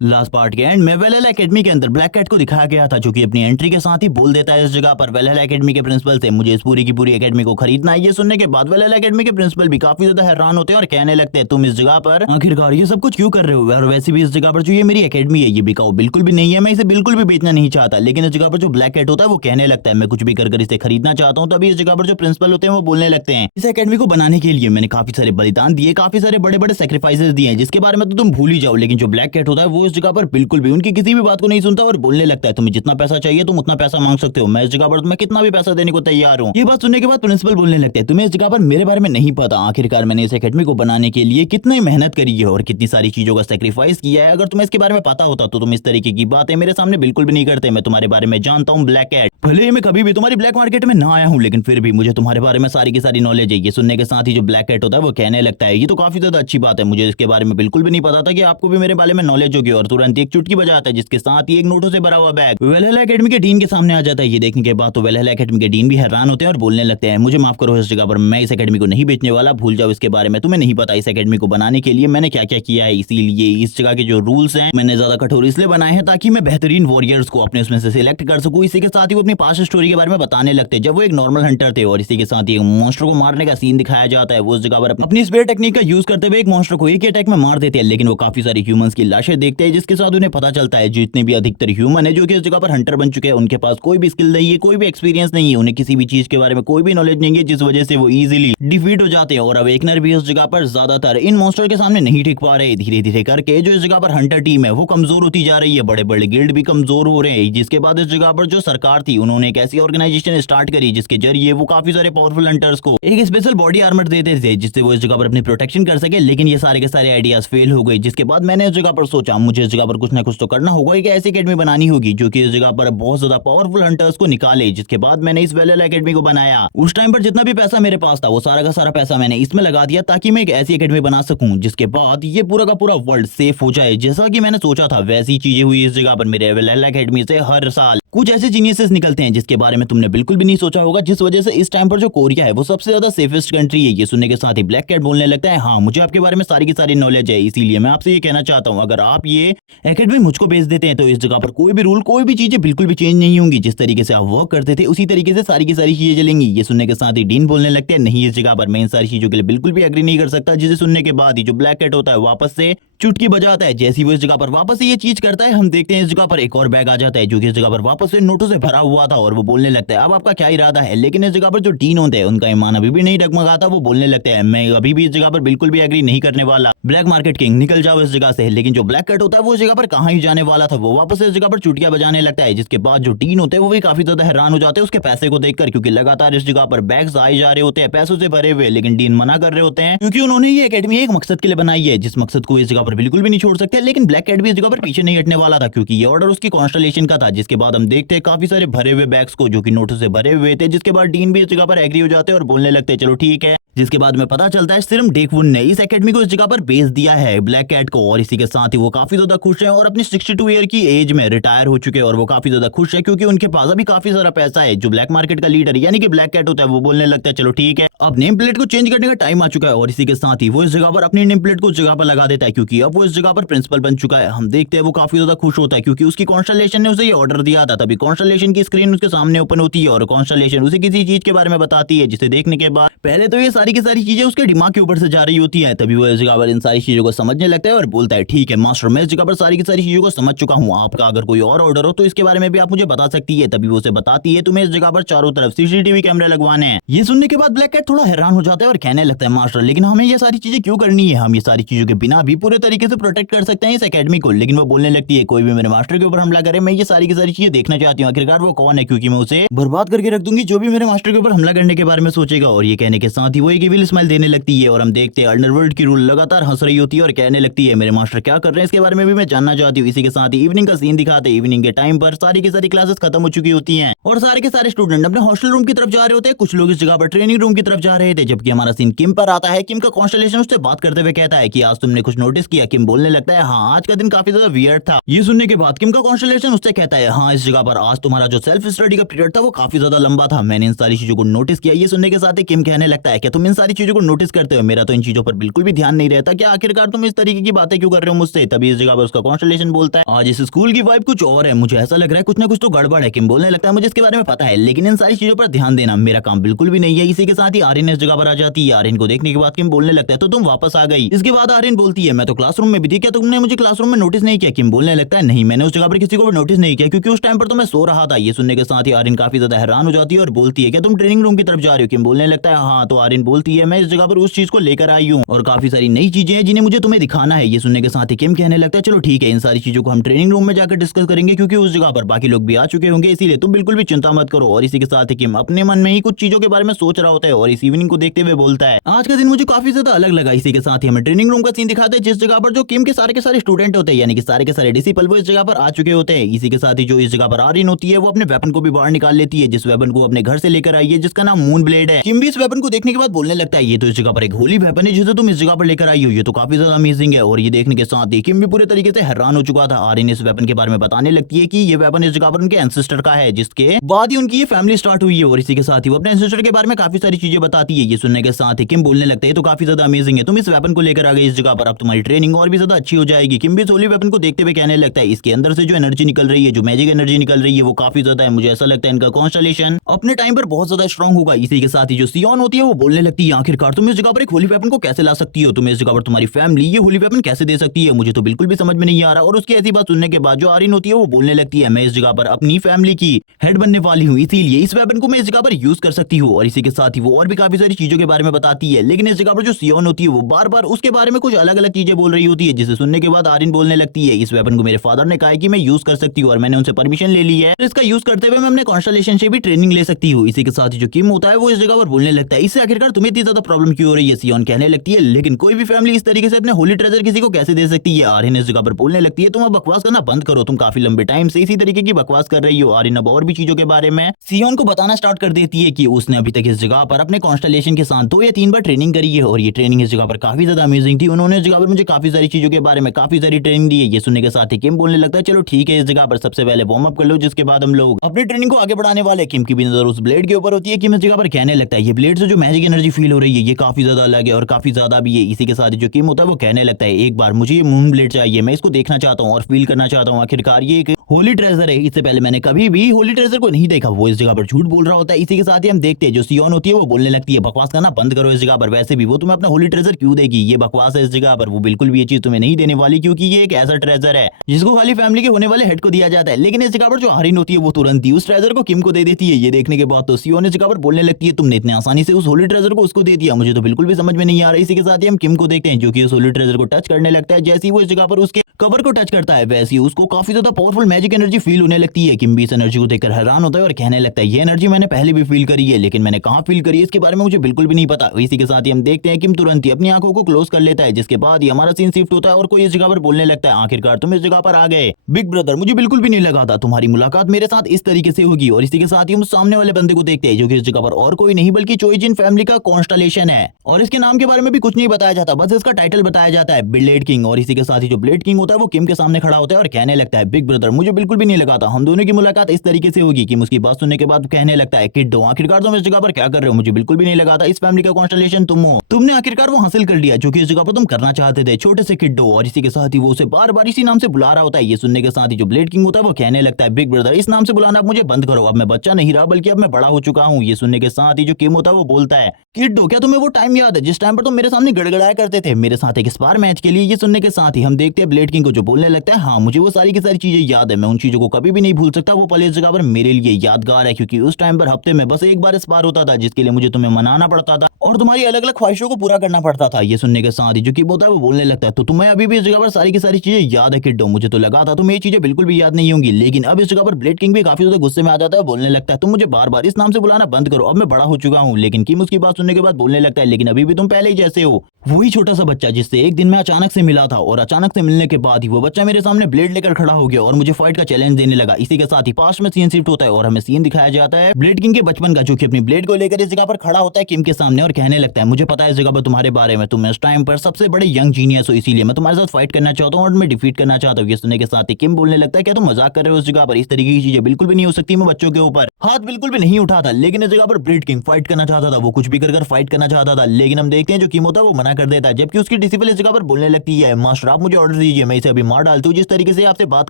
Last part के and में वेलहला academy के अंदर ब्लैक कैट को दिखाया गया था, जो कि अपनी एंट्री के साथ ही बोल देता है इस जगह पर वेलहला एकेडमी के प्रिंसिपल से मुझे इस पूरी की पूरी एकेडमी को खरीदना है। ये सुनने के बाद वेलहला एकेडमी के प्रिंसिपल भी काफी ज्यादा हैरान होते हैं और कहने लगते हैं तुम इस जगह पर आखिरकार ये सब कुछ क्यों कर रहे हो, और वैसे भी इस जगह पर जो ये मेरी एकेडमी है ये बिकाऊ बिल्कुल भी नहीं है, मैं इसे बिल्कुल भी बेचना नहीं चाहता। लेकिन इस जगह पर जो ब्लैक कैट होता है वो कहने लगता है मैं कुछ भी कर इसे खरीदना चाहता हूँ। तभी इस जगह पर जो प्रिंसिपल होते हैं वो बोलने लगते हैं इस एकेडमी को बनाने के लिए मैंने काफी सारे बलिदान दिए, काफी सारे बड़े बड़े सेक्रीफाइसेस दिए हैं, जिसके बारे में तो तुम भूल ही जाओ। लेकिन जो ब्लैक कैट होता है वो इस जगह पर बिल्कुल भी उनकी किसी भी बात को नहीं सुनता और बोलने लगता है तुम्हें जितना पैसा चाहिए तुम उतना पैसा मांग सकते हो, मैं इस जगह पर तुम्हें कितना भी पैसा देने को तैयार हूँ। ये बात सुनने के बाद प्रिंसिपल बोलने लगते हैं तुम्हें इस जगह पर मेरे बारे में नहीं पता, आखिरकार मैंने इस एकेडमी को बनाने के लिए कितनी मेहनत करी है और कितनी सारी चीजों का सेक्रीफाइस किया है। अगर तुम्हें इसके बारे में पता होता तो तुम इस तरीके की बातें मेरे सामने बिल्कुल भी नहीं करते। मैं तुम्हारे बारे में जानता हूँ ब्लैक कैट, भले ही मैं कभी भी तुम्हारी ब्लैक मार्केट में ना आया हूँ, लेकिन फिर भी मुझे तुम्हारे बारे में सारी की सारी नॉलेज है। ये सुनने के साथ ही जो ब्लैक कैट होता है वो कहने लगता है ये तो काफी ज्यादा अच्छी बात है, मुझे इसके बारे में बिल्कुल भी नहीं पता था कि आपको भी मेरे बारे में नॉलेज होगी। और तुरंत एक चुटकी बजाता है जिसके साथ ही एक नोटों से भरा हुआ बैग वेलहला एकेडमी के डीन के सामने आ जाता है। ये देखने के बाद तो वेलहला एकेडमी के डीन भी हैरान होते हैं और बोलने लगते हैं मुझे माफ करो इस जगह पर मैं इस एकेडमी को नहीं बेचने वाला, भूल जाओ इसके बारे में, तुम्हें नहीं पता इस एकेडमी को बनाने के लिए मैंने क्या क्या किया है। इसीलिए इस जगह के जो रूल्स हैं मैंने ज्यादा कठोर इसलिए बनाए हैं ताकि मैं बेहतरीन वॉरियर्स को अपने उसमें से सिलेक्ट कर सकूं। इसी के साथ ही वो अपनी पास्ट स्टोरी के बारे में बताने लगते जब वो एक नॉर्मल हंटर थे, और इसी के साथ ही एक मॉन्स्टर को मारने का सीन दिखाया जाता है। वो उस जगह पर अपनी स्पेयर टेक्निक का यूज करते हुए एक मॉन्स्टर को एक ही अटैक में मार देते हैं, लेकिन वो काफी सारी ह्यूमंस की लाशें देखते हैं, जिसके साथ उन्हें पता चलता है जितने भी अधिकतर ह्यूमन है जो कि इस जगह पर हंटर बन चुके हैं उनके पास कोई भी स्किल नहीं है, कोई भी एक्सपीरियंस नहीं है, उन्हें किसी भी चीज के बारे में कोई भी नॉलेज नहीं है, जिस वजह से वो इजीली डिफीट हो जाते हैं। और अवेकनर भी इस जगह पर ज्यादातर इन मॉन्स्टर के सामने नहीं टिक पा रहे, धीरे धीरे करके जो इस जगह पर हंटर टीम है वो कमजोर होती जा रही है, बड़े बड़े गिल्ड भी कमजोर हो रहे हैं। जिसके बाद इस जगह पर जो सरकार थी उन्होंने एक ऐसी ऑर्गेनाइजेशन स्टार्ट करी जिसके जरिए वो काफी सारे पावरफुल हंटर्स को एक स्पेशल बॉडी आर्मर देते थे जिससे वो इस जगह पर अपनी प्रोटेक्शन कर सके। लेकिन ये सारे के सारे आइडियाज फेल हो गए, जिसके बाद मैंने इस जगह पर सोचा मुझे इस जगह पर कुछ ना कुछ तो करना होगा, एक ऐसी एकेडमी बनानी होगी जो कि इस जगह पर बहुत ज्यादा पावरफुल हंटर्स को निकाले। जिसके बाद मैंने इस वेलहला एकेडमी को बनाया। उस टाइम पर जितना भी पैसा मेरे पास था वो सारा का सारा पैसा मैंने इसमें लगा दिया ताकि मैं एक ऐसी एकेडमी बना सकूं जिसके बाद ये पूरा का पूरा वर्ल्ड सेफ हो जाए। जैसा कि मैंने सोचा था वैसी चीजें हुई इस जगह पर। मेरे वेलहला एकेडमी से हर साल कुछ ऐसे जीनियसेस निकलते हैं जिसके बारे में तुमने बिल्कुल भी नहीं सोचा होगा, जिस वजह से इस टाइम पर जो कोरिया है वो सबसे ज्यादा सेफेस्ट कंट्री है। ये सुनने के साथ ही ब्लैक कैट बोलने लगता है हाँ मुझे आपके बारे में सारी की सारी नॉलेज है, इसीलिए मैं आपसे ये कहना चाहता हूँ अगर आप ये एकेडमी मुझको भेज देते हैं तो इस जगह पर कोई भी रूल कोई भी चीजें बिल्कुल भी चेंज नहीं होंगी, जिस तरीके से आप वर्क करते थे उसी तरीके से सारी की सारी चीजें चलेंगी। ये सुनने के साथ ही डीन बोलने लगते हैं नहीं इस जगह पर मैं इन सारी चीजों के लिए बिल्कुल भी एग्री नहीं कर सकता। जिसे सुनने के बाद ही जो ब्लैक कैट होता है वापस से चुटकी बजाता है। जैसी वो इस जगह पर वापस से ये चीज करता है हम देखते हैं इस जगह पर एक और बैग आ जाता है जो कि इस जगह पर वापस से नोटों से भरा हुआ था, और वो बोलने लगता है अब आपका क्या इरादा है। लेकिन इस जगह पर जो डीन होते हैं उनका ईमान अभी भी नहीं डगमगाता, वो बोलने लगते हैं मैं अभी भी इस जगह पर बिल्कुल भी एग्री नहीं करने वाला, ब्लैक मार्केट किंग निकल जाओ इस जगह से। लेकिन जो ब्लैक कैट होता है वो इस जगह पर कहाँ ही जाने वाला था, वो वापस इस जगह पर चुटिया बजाने लगता है। जिसके बाद जो डीन होते हैं वो भी काफी ज्यादा हैरान हो जाते हैं उसके पैसे को देखकर, क्योंकि लगातार इस जगह पर बैग्स आए जा रहे होते हैं पैसों से भरे हुए। लेकिन डीन मना कर रहे होते हैं क्योंकि उन्होंने ये एकेडमी एक मकसद के लिए बनाई है जिस मकसद को इस जगह पर बिल्कुल भी नहीं छोड़ सकते। लेकिन ब्लैक कैट भी इस जगह पर पीछे नहीं हटने वाला था क्योंकि ये ऑर्डर उसकी कॉन्स्टलेशन का था। जिसके बाद हम देखते हैं काफी सारे भरे हुए बैग्स को जो कि नोटों से भरे हुए थे। जिसके बाद डीन भी इस जगह पर एग्री हो जाते हैं और बोलने लगते हैं चलो ठीक है। जिसके बाद में पता चलता है सिर्फ डेकवुन ने इस एकेडमी को इस जगह पर बेच दिया है ब्लैक कैट को, और इसी के साथ ही वो काफी ज्यादा खुश है और अपनी 62 ईयर की एज में रिटायर हो चुके हैं। और वो काफी ज्यादा खुश है क्योंकि उनके पास अभी काफी सारा पैसा है। जो ब्लैक मार्केट का लीडर यानी कि ब्लैक कैट होता है वो बोलने लगता है चलो ठीक है अब नेम प्लेट को चेंज करने का टाइम आ चुका है। और इसी के साथ ही वो इस जगह पर अपनी नेम प्लेट को उस जगह पर लगा देता है क्योंकि अब वो इस जगह पर प्रिंसिपल बन चुका है। हम देखते हैं वो काफी ज्यादा खुश होता है क्योंकि उसकी कॉन्स्टलेशन ने उसे ये ऑर्डर दिया था। तभी कॉन्स्टलेशन की स्क्रीन उसके सामने ओपन होती है और कॉन्स्टलेशन उसे किसी चीज के बारे में बताती है, जिसे देखने के बाद पहले तो ये सारी की सारी चीजें उसके दिमाग के ऊपर से जा रही होती है। तभी वो इस जगह पर इन सारी चीजों को समझने लगता है और बोलता है ठीक है मास्टर मैं इस जगह पर सारी की सारी चीजों को समझ चुका हूँ, आपका अगर कोई और ऑर्डर हो तो इसके बारे में भी आप मुझे बता सकती है। तभी वो उसे बताती है तुम्हें इस जगह पर चारों तरफ सीसीटीवी कैमरे लगवाने हैं। ये सुनने के बाद ब्लैक कैट थोड़ा हैरान हो जाता है और कहने लगता है मास्टर लेकिन हमें ये सारी चीजें क्यों करनी है, हम ये सारी चीजों के बिना भी पूरे तरीके से प्रोटेक्ट कर सकते हैं इस एकेडमी को। लेकिन वो बोलने लगती है कोई भी मेरे मास्टर के ऊपर हमला करे मैं ये सारी की सारी चीजें देखना चाहती हूँ, आखिरकार वो कौन है क्योंकि मैं उसे बर्बाद करके रख दूंगी जो भी मेरे मास्टर के ऊपर हमला करने के बारे में सोचेगा। और ये कहने के साथ ही वो एक इविल स्माइल देने लगती है और हम देखते हैं अंडरवर्ल्ड की रूल लगातार हंस रही होती है और कहने लगती है मेरे मास्टर क्या कर रहे हैं इसके बारे में भी मैं जानना चाहती हूँ। इसी के साथ ही इवनिंग का सीन दिखाते हैं। इवनिंग के टाइम पर सारी की सारी क्लासेस खत्म हो चुकी होती हैं और सारे के सारे स्टूडेंट अपने हॉस्टल रूम की तरफ जा रहे होते हैं। कुछ लोग इस जगह पर ट्रेनिंग रूम की तरफ जा रहे थे, जबकि हमारा सीन किम पर आता है। किम का कॉन्स्टलेशन उससे बात करते हुए कहता है कि आज तुमने कुछ नोटिस किया। किम बोलने लगता है हाँ आज का दिन काफी ज्यादा वियर्ड था। ये सुनने के बाद किम का कॉन्स्टलेशन उससे कहता है हाँ इस जगह जगह पर आज तुम्हारा जो सेल्फ स्टडी का पीरियड था वो काफी ज्यादा लंबा था। मैंने इन सारी चीजों को नोटिस किया। ये सुनने के साथ ही किम कहने लगता है कि तुम इन सारी चीजों को नोटिस करते हो, मेरा तो इन चीजों पर बिल्कुल भी ध्यान नहीं रहता। क्या आखिरकार तुम इस तरीके की बातें क्यों कर रहे हो मुझसे? तभी इस जगह पर उसका कॉन्स्टलेशन बोलता है, आज इस स्कूल की वाइब कुछ और है, मुझे ऐसा लग रहा है कुछ ना कुछ तो गड़बड़ है। किम बोलने लगता है, मुझे इसके बारे में पता है, लेकिन इन सारी चीजों पर ध्यान देना मेरा काम बिल्कुल भी नहीं है। इसी के साथ ही आर्यन इस जगह पर आ जाती है। आर्यन को देखने के बाद किम बोलने लगता है, तो तुम वापस आ गई। इसके बाद आर्यन बोलती है, मैं तो क्लासरूम में भी थी, क्या तुमने मुझे क्लासरूम में नोटिस नहीं किया? किम बोलने लगता है, नहीं, मैंने उस जगह पर किसी को भी नोटिस नहीं किया, क्योंकि उस टाइम पर तो मैं सो रहा था। ये सुनने के साथ ही आर्यन काफी ज्यादा हैरान हो जाती है और बोलती है, क्या तुम ट्रेनिंग रूम की तरफ जा रही हो? किम बोलने लगता है, हाँ। तो आर्यन बोलती है, मैं इस जगह पर उस चीज को लेकर आई हूँ और काफी सारी नई चीजें हैं जिन्हें मुझे तुम्हें दिखाना है। ये सुनने के साथ ही किम कहने लगता है, चलो ठीक है, इन सारी चीजों को हम ट्रेनिंग रूम में जाकर डिस्कस करेंगे, क्योंकि उस जगह पर बाकी लोग भी आ चुके होंगे, इसीलिए तुम बिल्कुल भी चिंता मत करो। और इसी के साथ ही किम अपने मन में ही कुछ चीजों के बारे में सोच रहा होता है और इस इवनिंग को देखते हुए बोलता है, आज का दिन मुझे काफी ज्यादा अलग लगा। इसी के साथ ही हमें ट्रेनिंग रूम का सीन दिखाते हैं, जिस जगह पर जो किम के सारे स्टूडेंट होते हैं, यानी कि सारे के सारे डिसिपल, वो इस जगह पर आ चुके होते हैं। इसी के साथ ही जो इस जगह पर आर्यन होती है वो अपने वेपन को भी बाहर निकाल लेती है, जिस वेपन को अपने घर से लेकर आई है, जिसका नाम मून ब्लेड है। किम भी इस वेपन को देखने के बाद बोलने लगता है, ये तो इस जगह पर एक होली वेपन है जिसे तुम इस जगह पर लेकर आई हो, ये तो काफी ज्यादा अमेजिंग है। और ये देखने के साथ ही किम भी पूरे तरीके से हैरान हो चुका था। आर्यन इस वेपन के बारे में बताने लगती है कि ये वेपन इस जगह पर उनके एंसेस्टर का है, जिसके बाद ही उनकी ये फैमिली स्टार्ट हुई है। और इसी के साथ ही वो अपने एंसेस्टर के बारे में काफी सारी चीजें बताती है। ये सुनने के साथ ही किम बोलने लगता है, तो काफी ज्यादा अमेजिंग है, तुम इस वेपन को लेकर आ गए इस जगह पर, अब तुम्हारी ट्रेनिंग और भी ज्यादा अच्छी हो जाएगी। किम भी इस होली वेपन को देखते हुए कहने लगता है, इसके अंदर से जो एनर्जी निकल रही है, जो मैजिक एनर्जी निकल रही है, वो काफी ज्यादा है। मुझे ऐसा लगता है इनका कॉन्स्टलेशन अपने टाइम पर बहुत ज्यादा स्ट्रांग होगा। इसी के साथ ही जो सियोन होती है वो बोलने लगती है, आखिरकार तुम इस जगह पर एक होली वेपन को कैसे ला सकती हो? तुम इस जगह पर तुम्हारी फैमिली ये होली वेपन कैसे दे सकती है? मुझे तो बिल्कुल भी समझ में नहीं आ रहा। और उसकी ऐसी बात सुनने के बाद जो आर्यन होती है वो बोलने लगती है, मैं इस जगह पर अपनी फैमिली की हेड बनने वाली हूँ, इसीलिए इस वेपन को मैं इस जगह पर यूज कर सकती हूँ। और इसी के साथ ही वो और भी काफी सारी चीजों के बारे में बताती है, लेकिन इस जगह पर जो सियोन होती है वो बार बार उसके बारे में कुछ अलग अलग चीजें बोल रही होती है, जिसे सुनने के बाद आर्यन बोलने लगती है, इस वेपन को मेरे फादर ने कहा है कि मैं यूज कर सकती हूँ और मैंने उनसे परमिशन ले ली है, तो इसका यूज करते हुए मैं अपने कॉन्स्टलेशन से भी ट्रेनिंग ले सकती हूँ। इसी के साथ ही जो किम होता है वो इस जगह पर बोलने लगता है, इससे आखिरकार तुम्हें इतनी ज्यादा प्रॉब्लम क्यों हो रही है? सियोन कहने लगती है, लेकिन कोई भी फैमिली इस तरीके से अपने होली ट्रेजर किसी को कैसे दे सकती है? आर्यन इस जगह पर बोलने लगती है, तुम अब बकवास करना बंद करो, तुम काफी लंबे टाइम से इसी तरीके की बकवास कर रही हो। आर्यन अब और भी चीजों के बारे में सियोन को बताना स्टार्ट कर देती है कि उसने अभी तक इस जगह पर अपने कॉन्स्टलेशन के साथ 2 या 3 बार ट्रेनिंग करी है और ये ट्रेनिंग इस जगह पर काफी ज्यादा अमेजिंग थी। उन्होंने इस जगह पर मुझे काफी सारी चीजों के बारे में काफी सारी ट्रेनिंग दी है। ये सुनने के साथ ही किम बोलने लगता है, चलो ठीक है, इस जगह पर सबसे पहले वार्म अप कर लो, जिसके बाद हम लोग अपनी ट्रेनिंग को आगे बढ़ाने वाले। किम की भी नजर उस ब्लेड के ऊपर होती है। किम इस जगह पर कहने लगता है, ये ब्लेड से जो मैजिक एनर्जी फील हो रही है ये काफी ज्यादा अलग है और काफी ज्यादा भी है। इसी के साथ जो किम होता है वो कहने लगता है, एक बार मुझे ये मून ब्लेड चाहिए, मैं इसको देखना चाहता हूँ और फील करना चाहता हूँ, आखिरकार ये एक होली ट्रेजर है, इससे पहले मैंने कभी भी होली ट्रेजर को नहीं देखा। वो इस जगह पर झूठ बोल रहा होता है। इसी के साथ ही हम देखते हैं जो सियोन होती है वो बोलने लगती है, बकवास करना बंद करो इस जगह पर, वैसे भी वो तुम्हें अपना होली ट्रेजर क्यों देगी? ये बकवास है इस जगह पर, वो बिल्कुल भी ये चीज तुम्हें नहीं देने वाली, क्योंकि ये एक ऐसा ट्रेजर है जिसको खाली फैमिली के होने वाले हेड को दिया जाता है। लेकिन इस जगह पर जो आर्यन होती है वो तुरंत ही उस ट्रेजर को किम को दे देती है। ये देखने के बाद तो सियोन इस जगह पर बोलने लगती है, तुमने इतने आसानी से उस होली ट्रेजर को उसको दे दिया, मुझे तो बिल्कुल भी समझ में नहीं आ रहा। इसी के साथ ही हम किम को देखते हैं जो कि उस होली ट्रेजर को टच करने लगता है। जैसे ही वो इस जगह पर उसके कवर को टच करता है वैसे ही उसको काफी ज्यादा पावरफुल मैजिक एनर्जी फील होने लगती है। किम भी इस एनर्जी को देखकर हैरान होता है और कहने लगता है, ये एनर्जी मैंने पहले भी फील करी है, लेकिन मैंने कहां फील करी है इसके बारे में मुझे बिल्कुल भी नहीं पता। इसी के साथ ही हम देखते हैं किम तुरंत ही अपनी आंखों को क्लोज कर लेता है, जिसके बाद ही हमारा सीन शिफ्ट होता है और कोई इस जगह पर बोलने लगता है, आखिरकार तुम इस जगह पर आ गए बिग ब्रदर, मुझे बिल्कुल भी नहीं लगा था तुम्हारी मुलाकात मेरे साथ इस तरीके से होगी। और इसी के साथ ही हम सामने वाले बंदे को देखते हैं जो कि इस जगह पर और कोई नहीं बल्कि चोइजिन फैमिली का कॉन्स्टलेशन है और इसके नाम के बारे में भी कुछ नहीं बताया जाता, बस इसका टाइटल बताया जाता है, ब्लेड किंग। और इसी के साथ ही जो ब्लेड किंग होता है वो किम के सामने खड़ा होता है और कहने लगता है, बिग ब्रदर मुझे बिल्कुल भी नहीं लगा था हम दोनों की मुलाकात इस तरीके से होगी। किम उसकी बात सुनने के बाद कहने लगता है, किड्डो आखिरकार तुम इस जगह पर क्या कर रहे हो? मुझे बिल्कुल भी नहीं लगा था इस फैमिली का कॉन्स्टलेशन तुम हो, तुमने आखिरकार वो हासिल कर लिया जो कि इस जगह पर तुम करना चाहते थे, छोटे से किड्डो। और इसी के साथ ही वो उसे बार बार इसी नाम से बुला रहा होता है। ये सुनने के साथ ही जो ब्लेड किंग होता है वो कहने लगता है, बिग ब्रदर इस नाम से बुलाना अब मुझे बंद करो, अब मैं बच्चा नहीं रहा बल्कि अब मैं बड़ा हो चुका हूँ। ये सुनने के साथ ही जो किम होता है वो बोलता है, किड्डो क्या तुम्हें वो टाइम याद है जिस टाइम पर तुम मेरे सामने गड़गड़ाया करते थे मेरे साथ एक स्पार मैच के लिए? ये सुनने के साथ ही हम देखते हैं ब्लेड किंग को जो बोलने लगता है, हाँ मुझे वो सारी की सारी चीजें याद है, मैं उन चीजों को कभी भी नहीं भूल सकता, वो पल इस जगह पर मेरे लिए यादगार है, क्योंकि उस टाइम पर हफ्ते में बस एक बार स्पार होता था जिसके लिए मुझे तुम्हें मनाना पड़ता था और तुम्हारी अलग अलग ख्वाहिशों को पूरा करना पड़ता था। ये सुनने के साथ ही जो किम होता है वो बोलने लगता है, तो तुम्हें अभी भी इस जगह पर सारी की सारी चीजें याद है किड्डो? मुझे तो लगा था तुम्हें ये चीजें बिल्कुल भी याद नहीं होंगी। लेकिन अब इस जगह पर ब्लेड किंग भी काफी ज्यादा गुस्से में आ जाता है, बोलने लगता है, तुम मुझे बार बार इस नाम से बुलाना बंद करो, अब मैं बड़ा हो चुका हूँ। लेकिन किम उसकी बात सुनने के बाद बोलने लगता है, लेकिन अभी भी तुम पहले ही जैसे हो, वही छोटा सा बच्चा जिससे एक दिन में अचानक से मिला था और अचानक से मिलने के बाद ही वो बच्चा मेरे सामने ब्लेड लेकर खड़ा हो गया और मुझे फाइट का चैलेंज देने लगा। इसी के साथ ही पास्ट में सीन शिफ्ट होता है और हमें सीन दिखाया जाता है ब्लेड किंग के बचपन का, जो कि अपनी ब्लेड को लेकर इस जगह पर खड़ा होता है किम के सामने और कहने लगता है मुझे पता है इस जगह पर तुम्हारे बारे में, तुम इस टाइम पर सबसे बड़े यंग जीनियस हो, इसीलिए मैं तुम्हारे साथ फाइट करना चाहता हूँ और मैं डिफीट करना चाहता हूँ। ये सुनने के साथ ही किम बोलने लगता है क्या तुम मजाक कर रहे हो, इस जगह पर इस तरीके की चीजें बिल्कुल भी नहीं हो सकती, मैं बच्चों के ऊपर हाथ बिल्कुल भी नहीं उठाता। लेकिन इस जगह पर ब्लेड किंग फाइट करना चाहता था, वो कुछ भी कर फाइट करना चाहता था, लेकिन हम देखते हैं जो किम होता है वो मना कर देता है, जबकि उसकी डिसिपल इस जगह पर बोलने लगती है मास्टर आप मुझे ऑर्डर दीजिए, मैं इसे अभी मार डालती हूँ, जिस तरीके से आपसे बात